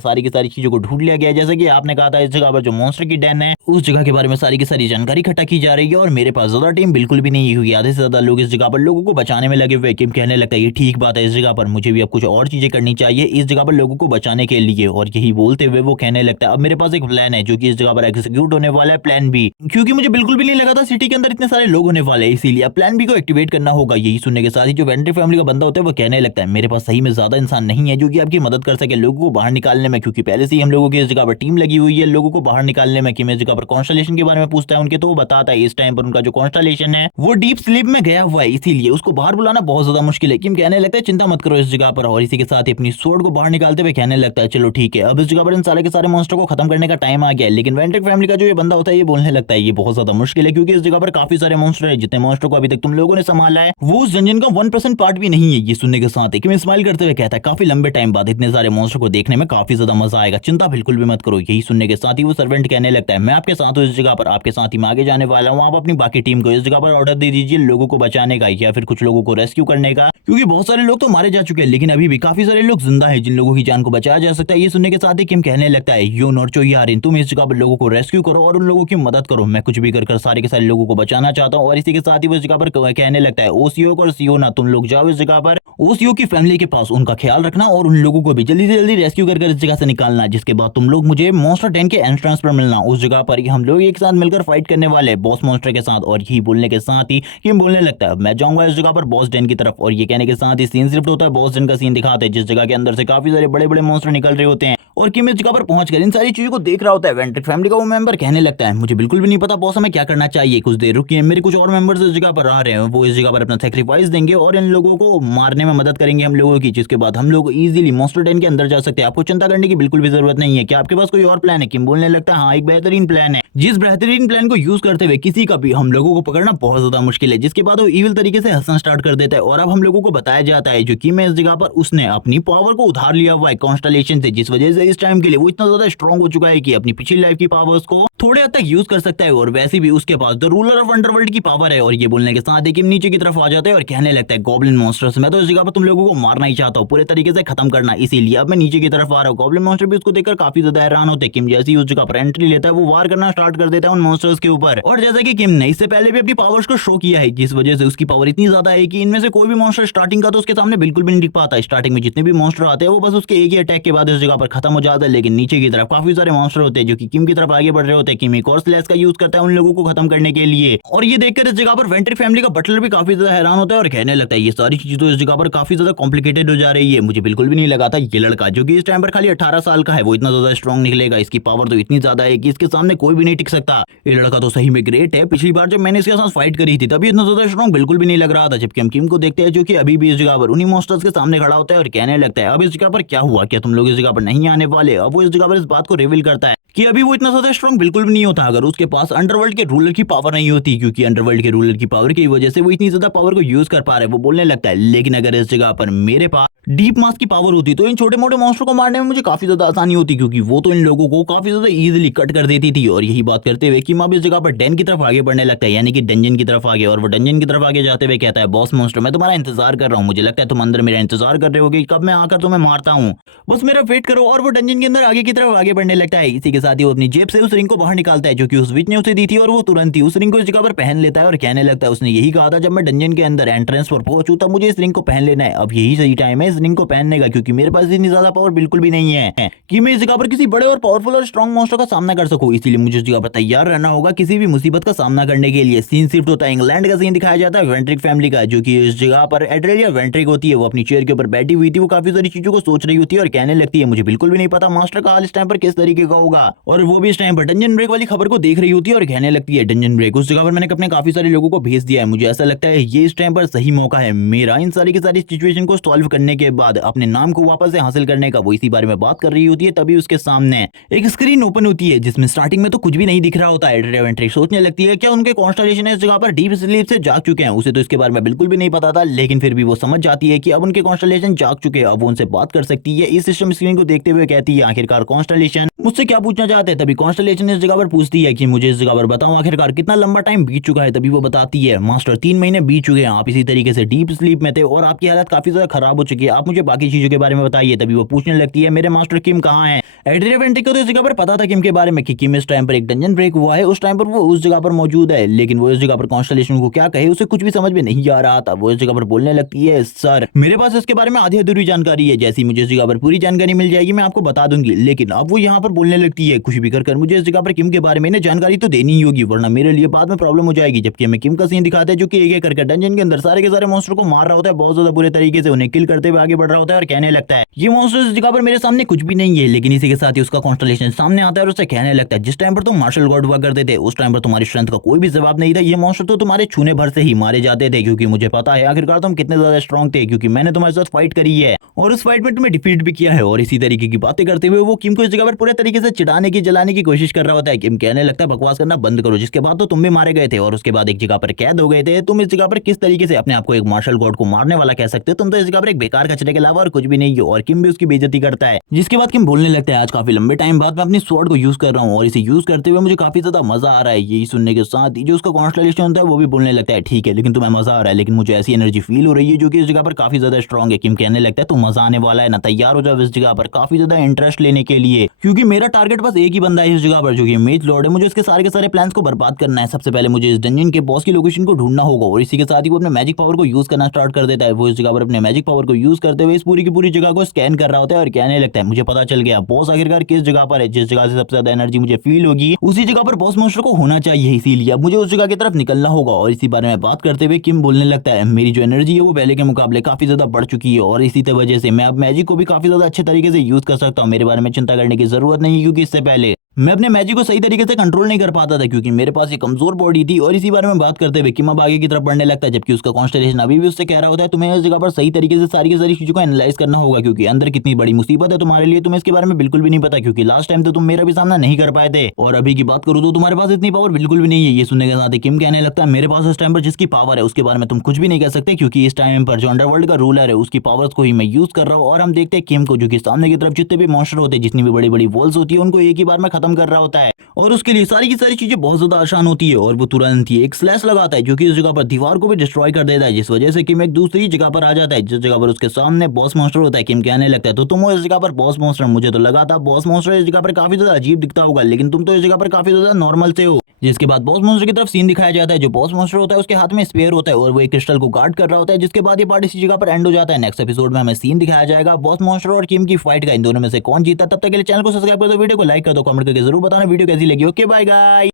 सारी की सारी चीजों को ढूंढ लिया गया है, जैसे कि आपने कहा था इस जगह पर जो मॉन्स्टर की डेन है उस जगह के बारे में सारी की सारी जानकारी इकट्ठा की जा रही है और मेरे पास ज्यादा टीम बिल्कुल भी नहीं हुई, आधे से ज्यादा लोग इस जगह पर लोगों को बचाने में लगे हुए। किम कहने लगता है ये ठीक बात है, इस जगह पर मुझे भी अब कुछ और चीजें करनी चाहिए इस जगह पर लोगों को बचाने के लिए। और यही बोलते हुए वो कहने लगता है अब मेरे पास एक प्लान है जो कि इस जगह पर एग्जीक्यूट होने वाला है, प्लान बी, क्योंकि मुझे बिल्कुल भी नहीं लगा था सिटी के अंदर इतने सारे लोग होने वाले, इसीलिए अब प्लान बी को एक्टिवेट करना होगा। यही सुनने के साथ ही जो वेंट्रिक फैमिली का बंदा होता है वो कहने लगता है मेरे पास सही में ज्यादा इंसान नहीं है जो कि आपकी मदद कर सके लोगों को बाहर निकालने में, क्योंकि पहले से ही हम लोगों की इस जगह पर टीम लगी हुई है लोगों को बाहर निकालने में। कि मैं इस जगह पर कॉन्स्टलेशन के बारे में पूछता है उनके, तो वो बताता है इस टाइम पर उनका जो कॉन्स्टलेशन है वो डीप स्लीप में गया हुआ है, इसीलिए उसको बाहर बुलाना बहुत ज्यादा मुश्किल है। किम कहने लगता है चिंता मत करो इस जगह पर, और इसी के साथ ही अपनी स्वॉर्ड को बाहर निकालते हुए कहने लगता है चलो ठीक है अब इस जगह पर इन सारे के सारे मॉन्स्टर को खत्म करने का टाइम आ गया है। लेकिन वेंट्रिक फैमिली का जो ये बंदा होता है ये बोलने लगता है ये बहुत ज्यादा मुश्किल है, क्योंकि इस जगह पर काफी सारे मॉन्स्टर है, जितने मॉन्स्टर को अभी तक तुम लोगों ने संभाला है वो उस जंजन का 1% पार्ट भी नहीं है। ये सुनने के साथ ही किम स्माइल करते हुए कहता है काफी लंबे टाइम बाद इतने सारे मॉन्स्टर को देखने में काफी ज्यादा मजा आएगा, चिंता बिल्कुल भी मत करो। यही सुनने के साथ ही वो सर्वेंट कहने लगता है मैं आपके साथ हूँ इस जगह पर, आपके साथ ही मैं आगे जाने वाला हूँ, आप अपनी बाकी टीम को इस जगह पर ऑर्डर दे दीजिए लोगों को बचाने का या फिर कुछ लोगों को रेस्क्यू करने का, क्योंकि बहुत सारे लोग तो मारे जा चुके हैं लेकिन अभी भी काफी सारे लोग जिंदा है जिन लोगों की जान को बचाया जा सकता है। ये सुनने के साथ ही किम कहने लगता है यो नोरचो यारिन तुम इस जगह पर लोगों को रेस्क्यू करो और उन लोगों की मदद करो, मैं कुछ भी कर सारे के सारे लोगों को बचाना चाहता हूँ। और इसी के साथ ही वो इस जगह पर कहने लगता है ओसीओ और सियोना तुम लोग जाओ इस जगह पर ओसीओ की फैमिली के पास, उनका ख्याल रखना और उन लोगों को भी जल्दी से जल्दी रेस्क्यू कर इस जगह से निकालना, जिसके बाद तुम लोग मुझे मॉन्स्टर डेन के एंट्रेंस पर मिलना, उस जगह पर ही हम लोग एक साथ मिलकर फाइट करने वाले बॉस मॉन्स्टर के साथ। और यही बोलने के साथ ही किम बोलने लगता है मैं जाऊंगा इस जगह पर बॉस डेन की तरफ। और ये कहने के साथ ही सीन शिफ्ट होता है, बॉस डेन का सीन दिखाते हैं जिस जगह के अंदर से काफी सारे बड़े बड़े मॉन्स्टर निकल रहे होते हैं। और किम इस जगह पर पहुंचकर इन सारी चीजों को देख रहा होता है। वेंट्रिक फैमिली का वो मेंबर कहने लगता है मुझे बिल्कुल भी नहीं पता बॉस हमें क्या करना चाहिए, कुछ देर रुकिए मेरे कुछ और मेंबर्स इस जगह पर आ रहे हैं, वो इस जगह पर अपना सैक्रिफाइस देंगे और इन लोगों को मारने में मदद करेंगे हम लोगों की, जिसके बाद हम लोग इजीली मॉन्स्टर डेन के अंदर जा सकते हैं, आपको चिंता करने की बिल्कुल भी जरूरत नहीं है। क्या आपके पास कोई और प्लान है? किम बोलने लगता है हाँ एक बेहतरीन प्लान है, जिस बेहतरीन प्लान को यूज करते हुए किसी का भी हम लोगों को पकड़ना बहुत ज्यादा मुश्किल है। जिसके बाद वो इविल तरीके से हंसना स्टार्ट कर देता है और अब हम लोगों को बताया जाता है जो कि मैं इस जगह पर उसने अपनी पावर को उधार लिया हुआ है कॉन्स्टलेशन से, जिस वजह से इस टाइम के लिए वो इतना ज्यादा स्ट्रॉन्ग हो चुका है कि अपनी पिछली लाइफ की पावर्स को थोड़े हद तक यूज कर सकता है। और वैसे भी उसके पास द रूलर ऑफ अंडरवर्ल्ड की पावर है। और ये बोलने के साथ ही किम नीचे की तरफ आ जाता है और कहने लगता है गॉब्लिन मॉन्स्टर्स मैं तो इस जगह पर तुम लोगों को मारना ही चाहता हूँ, पूरे तरीके से खत्म करना, इसीलिए अब मैं नीचे की तरफ आ रहा हूँ। गॉब्लिन मॉन्स्टर भी उसको देखकर काफी ज्यादा हैरान होते हैं। किम जैसे ही उस जगह पर एंट्री लेता है वो वार करना स्टार्ट कर देता है उन मॉन्स्टर्स के ऊपर। और जैसा कि किम ने इससे पहले भी अपनी पावर्स को शो किया है, जिस वजह से उसकी पावर इतनी ज्यादा है कि इनमें से कोई भी मॉन्स्टर स्टार्टिंग का तो उसके सामने बिल्कुल भी नहीं दिख पाता। स्टार्टिंग में जितने भी मॉन्स्टर आते हैं वो बस उसके एक ही अटैक के बाद इस जगह पर खत्म हो जाता है, लेकिन नीचे की तरफ काफी सारे मॉन्स्टर होते हैं जो कि किम की तरफ आगे बढ़ रहे होते हैं। किम एक और स्लैश का यूज करता है उन लोगों को खत्म करने के लिए। और ये देखकर इस जगह पर वेंट्रिक फैमिली का बटलर भी काफी ज्यादा हैरान होता है और कहने लगता है ये सारी चीजें तो इस जगह पर काफी ज्यादा कॉम्प्लिकेटेड हो जा रही है, मुझे बिल्कुल भी नहीं लगा था ये लड़का जो कि इस टाइम पर खाली 18 साल का है वो इतना ज्यादा स्ट्रॉन्ग निकलेगा, इसकी पावर तो इतनी ज्यादा है कि इसके सामने कोई भी नहीं टिक सकता। ये लड़का तो सही में ग्रेट है, पिछली बार जब मैंने इसके साथ फाइट करी थी तभी इतना ज्यादा स्ट्रॉन्ग बिल्कुल भी नहीं लग रहा था। जबकि हम किम को देखते हैं जो कि अभी भी इस जगह पर उन्हीं मॉन्स्टर्स के सामने खड़ा होता है और कहने लगता है अब इस जगह पर क्या हुआ, क्या तुम लोग इस जगह पर नहीं आने आने वाले। अब वो इस जगह पर इस बात को रिवील करता है कि अभी वो इतना ज्यादा स्ट्रॉन्ग बिल्कुल भी नहीं होता अगर उसके पास अंडरवर्ल्ड के रूलर की पावर नहीं होती, क्योंकि अंडरवर्ल्ड के रूलर की पावर की वजह से वो इतनी ज्यादा पावर को यूज कर पा रहे। वो बोलने लगता है लेकिन अगर इस जगह पर मेरे पास डीप मास की पावर होती तो इन छोटे मोटे मॉन्स्टर को मारने में मुझे काफी ज्यादा आसानी होती, क्योंकि वो तो इन लोगों को काफी ज्यादा इजीली कट कर देती थी। और यही बात करते हुए किम अब इस जगह पर डेन की तरफ आगे बढ़ने लगता है, यानी कि डंजन की तरफ आगे। और वो डंजन की तरफ आगे जाते हुए कहता है बॉस मॉन्स्टर मैं तुम्हारा इंतजार कर रहा हूँ, मुझे लगता है तुम अंदर मेरा इंतजार कर रहे होगे कब मैं आकर तुम्हें मारता हूँ, बस मेरा वेट करो। और वो डंजन के अंदर आगे की तरफ आगे बढ़ने लगता है। इसी के साथ ही वो अपनी जेब से उस रिंग को बाहर निकालता है जो कि उस विच ने उसे दी थी, और वो तुरंत ही उस रिंग को इस जगह पर पहन लेता है और कहने लगता है उसने यही कहा था जब मैं डंजन के अंदर एंट्रेंस पर पहुंचूं तब मुझे इस रिंग को पहन लेना है। अब यही सही टाइम है इस रिंग को पहनने का, क्योंकि मेरे पास इतनी ज्यादा पावर बिल्कुल भी नहीं है कि मैं इस जगह पर किसी बड़े और पावरफुल और स्ट्रॉन्ग मॉन्स्टर का सामना कर सकूं। इसीलिए मुझे इस जगह पर तैयार रहना होगा किसी भी मुसीबत का सामना करने के लिए। सीन शिफ्ट होता है इंग्लैंड का, सीन दिखाया जाता है वेंट्रिक फैमिली का, जो कि इस जगह पर एड्रेलिया वेंट्रिक होती है। वो अपनी चेयर के ऊपर बैठी हुई थी, वो काफी सारी चीजों को सोच रही होती है और कहने लगती है मुझे बिल्कुल भी नहीं पता मास्टर का हाल इस टाइम पर किस तरीके का होगा। और वो भी इस टाइम पर डंजन ब्रेक वाली खबर को देख रही होती है और कहने लगती है डंजन ब्रेक उस जगह पर मैंने अपने काफी सारे लोगों को भेज दिया है, मुझे ऐसा लगता है ये इस टाइम पर सही मौका है मेरा इन सारी की सारी सिचुएशन को सॉल्व करने के बाद अपने नाम को वापस से हासिल करने का। वो इसी बारे में बात कर रही होती है तभी उसके सामने एक स्क्रीन ओपन होती है जिसमें स्टार्टिंग में तो कुछ भी नहीं दिख रहा होता है। एड्रेलिया वेंट्रिक सोचने लगती है क्या उनके कॉन्स्टेलेशन इस जगह पर डीप स्लीप से जाग चुके हैं। उसे तो इसके बारे में बिल्कुल भी नहीं पता था, लेकिन फिर भी वो समझ जाती है कि अब उनके कॉन्स्टेलेशन जाग चुके हैं। अब वो उनसे बात कर सकती है। इस सिस्टम स्क्रीन को देखते हुए कहती है आखिरकार कॉन्स्टेलेशन मुझसे क्या पूछना चाहते हैं। तभी कॉन्स्टेलेशन इस जगह पर पूछती है कि मुझे इस जगह पर बताओ आखिरकार कितना लंबा टाइम बीत चुका है। तभी वो बताती है मास्टर 3 महीने बीत चुके हैं, आप इसी तरीके से डीप स्लीप में थे और आपकी हालत काफी ज्यादा खराब हो चुकी है, आप मुझे बाकी चीजों के बारे में बताइए। तभी वो पूछने लगती है मेरे मास्टर किम कहाँ हैं। एड्रेलिया वेंट्रिक को तो इस जगह पर पता था किम के बारे में कि किम इस टाइम पर एक डंजन ब्रेक हुआ है, उस टाइम पर वो उस जगह पर मौजूद है, लेकिन वो इस जगह पर कॉन्स्टेलेशन को क्या कहे उसे कुछ भी समझ में नहीं आ रहा था। वो इस जगह पर बोलने लगती है सर मेरे पास इसके बारे में आधी अधूरी जानकारी है, जैसी मुझे इस जगह पर पूरी जानकारी मिल जाएगी मैं आपको बता दूंगी। लेकिन अब वो यहाँ पर बोलने लगती है कुछ भी कर मुझे इस जगह पर किम के बारे में जानकारी तो देनी ही होगी, वरना मेरे लिए बाद में प्रॉब्लम हो जाएगी। जबकि हमें किम का सीन दिखाते हैं जो कि एक करके डंजन के अंदर सारे के सारे मॉन्स्टर को मार रहा होता है, बहुत ज्यादा बुरे तरीके से उन्हें किल करते हुए आगे बढ़ रहा होता है और कहने लगता है ये मॉन्स्टर इस जगह पर मेरे सामने कुछ भी नहीं है। लेकिन इसी के साथ ही उसका कॉन्स्टेलेशन सामने आता है और उससे कहने लगता है जिस टाइम पर तुम मार्शल गॉड हुआ करते थे उस टाइम पर तुम्हारी स्ट्रेंथ का कोई भी जवाब नहीं था, ये मॉन्स्टर तो तुम्हारे छूने भर से ही मारे जाते थे, क्योंकि मुझे पता है आखिरकार तुम कितने ज्यादा स्ट्रॉन्ग थे, क्योंकि मैंने तुम्हारे साथ फाइट करी है और उस फाइट में तुम्हें डिफीट भी किया है। और इसी तरीके की बातें करते हुए वो किम को इस जगह पर पूरे तरीके से चिढ़ाने की जलाने की कोशिश कर रहा होता है। किम कहने लगता है बकवास करना बंद करो, जिसके बाद तो तुम भी मारे गए थे और उसके बाद एक जगह पर कैद हो गए थे, तुम इस जगह पर किस तरीके से अपने आप को एक मार्शल गॉड को मारने वाला कह सकते हो, तुम तो इस जगह पर एक बेकार कचरे के अलावा और कुछ भी नहीं हो। और किम भी उसकी बेइज्जती करता है, जिसके बाद किम बोलने लगता है आज काफी लंबे टाइम बाद मैं अपनी स्वॉर्ड को यूज कर रहा हूँ और इसे यूज करते हुए मुझे काफी ज्यादा मजा आ रहा है। यही सुनने के साथ ही जो उसका कॉन्स्टेलेशन होता है वो भी बोलने लगता है ठीक है लेकिन तुम्हें मजा आ रहा है, लेकिन मुझे ऐसी एनर्जी फील हो रही है जो कि इस जगह पर काफी ज्यादा स्ट्रॉन्ग है। किम कहने लगता है तो मजा आने वाला है ना, तैयार हो जाओ इस जगह पर काफी ज्यादा इंटरेस्ट लेने के लिए, क्योंकि मेरा टारगेट बस एक ही बंदा है इस जगह पर जो कि मेज लॉर्ड है। मुझे इसके सारे के सारे प्लान्स को बर्बाद करना है। सबसे पहले मुझे इस डंजन के बॉस की लोकेशन को ढूंढना होगा और इसी के साथ ही वो अपने मैजिक पावर को यूज करना स्टार्ट कर देता है। वो इस जगह पर अपने मैजिक पावर को यूज करते हुए इस पूरी की पूरी जगह को स्कैन कर रहा होता है और कहने लगता है मुझे पता चल गया बॉस आखिरकार किस जगह पर है, जिस जगह से सबसे ज्यादा एनर्जी मुझे फील होगी उसी जगह पर बॉस मॉन्स्टर को होना चाहिए, इसीलिए अब मुझे उस जगह की तरफ निकलना होगा। और इसी बारे में बात करते हुए किम बोलने लगता है मेरी जो एनर्जी है वो पहले के मुकाबले काफी ज्यादा बढ़ चुकी है और इसी वजह से मैं अब मैजिक को भी काफी ज्यादा अच्छे तरीके से यूज कर सकता हूँ, मेरे बारे में चिंता करने की जरूरत नहीं, क्योंकि इससे पहले मैं अपने मैजिक को सही तरीके से कंट्रोल नहीं कर पाता था क्योंकि मेरे पास एक कमजोर बॉडी थी। और इसी बारे में बात करते हुए किम अब आगे की तरफ बढ़ने लगता है, जबकि उसका कॉन्स्टेलेशन अभी भी उससे कह रहा होता है तुम्हें इस जगह पर सही तरीके से सारी की सारी चीजों को एनालाइज करना होगा, क्योंकि अंदर कितनी बड़ी मुसीबत है तुम्हारे लिए, तुम्हें इसके बारे में बिल्कुल भी नहीं पता, क्योंकि लास्ट टाइम तो तुम मेरा भी सामना नहीं कर पाए थे और अभी की बात करूँ तो तुम्हारे पास इतनी पावर बिल्कुल भी नहीं है। ये सुनने के साथ ही किम कहने लगता है मेरे पास इस टाइम पर जिसकी पावर है उसके बारे में तुम कुछ भी नहीं कह सकते, क्योंकि इस टाइम पर जो अंडरवर्ल्ड का रूलर है उसकी पावर्स को ही मैं यूज कर रहा हूँ। और हम देखते हैं किम को जो कि सामने की तरफ जितने भी मॉन्स्टर होते हैं, जितनी भी बड़ी बड़ी वॉल्स होती है उनको एक ही बार में खत्म कर रहा होता है और उसके लिए सारी की सारी चीजें बहुत ज्यादा आसान होती है। और वो तुरंत ही एक स्लैश लगाता है जो कि उस जगह पर दीवार को भी डिस्ट्रॉय कर देता है, जिस वजह से किम एक दूसरी जगह पर आ जाता है जिस जगह पर उसके सामने बॉस मॉन्स्टर होता है। किम कहने लगता है तो तुम हो इस जगह पर बॉस मॉन्स्टर, मुझे तो लगा था बॉस मॉन्स्टर इस जगह पर काफी ज्यादा अजीब दिखता होगा, लेकिन तुम तो इस जगह पर काफी ज्यादा नॉर्मल से हो। जिसके बाद बॉस मॉन्स्टर की तरफ सीन दिखाया जाता है, जो बॉस मॉन्स्टर होता है उसके हाथ में स्पेयर होता है और वो एक क्रिस्टल को गार्ड कर रहा होता है, जिसके बाद ये पार्ट इसी जगह पर एंड हो जाता है। नेक्स्ट एपिसोड में हमें सीन दिखाया जाएगा बॉस मॉन्स्टर और किम की फाइट का, इन दोनों में से कौन जीता। तब तक के लिए चैनल को सब्सक्राइब कर दो, वीडियो को लाइक कर दो, कमेंट करके जरूर बताना वीडियो कैसी लगी। Okay bye guys.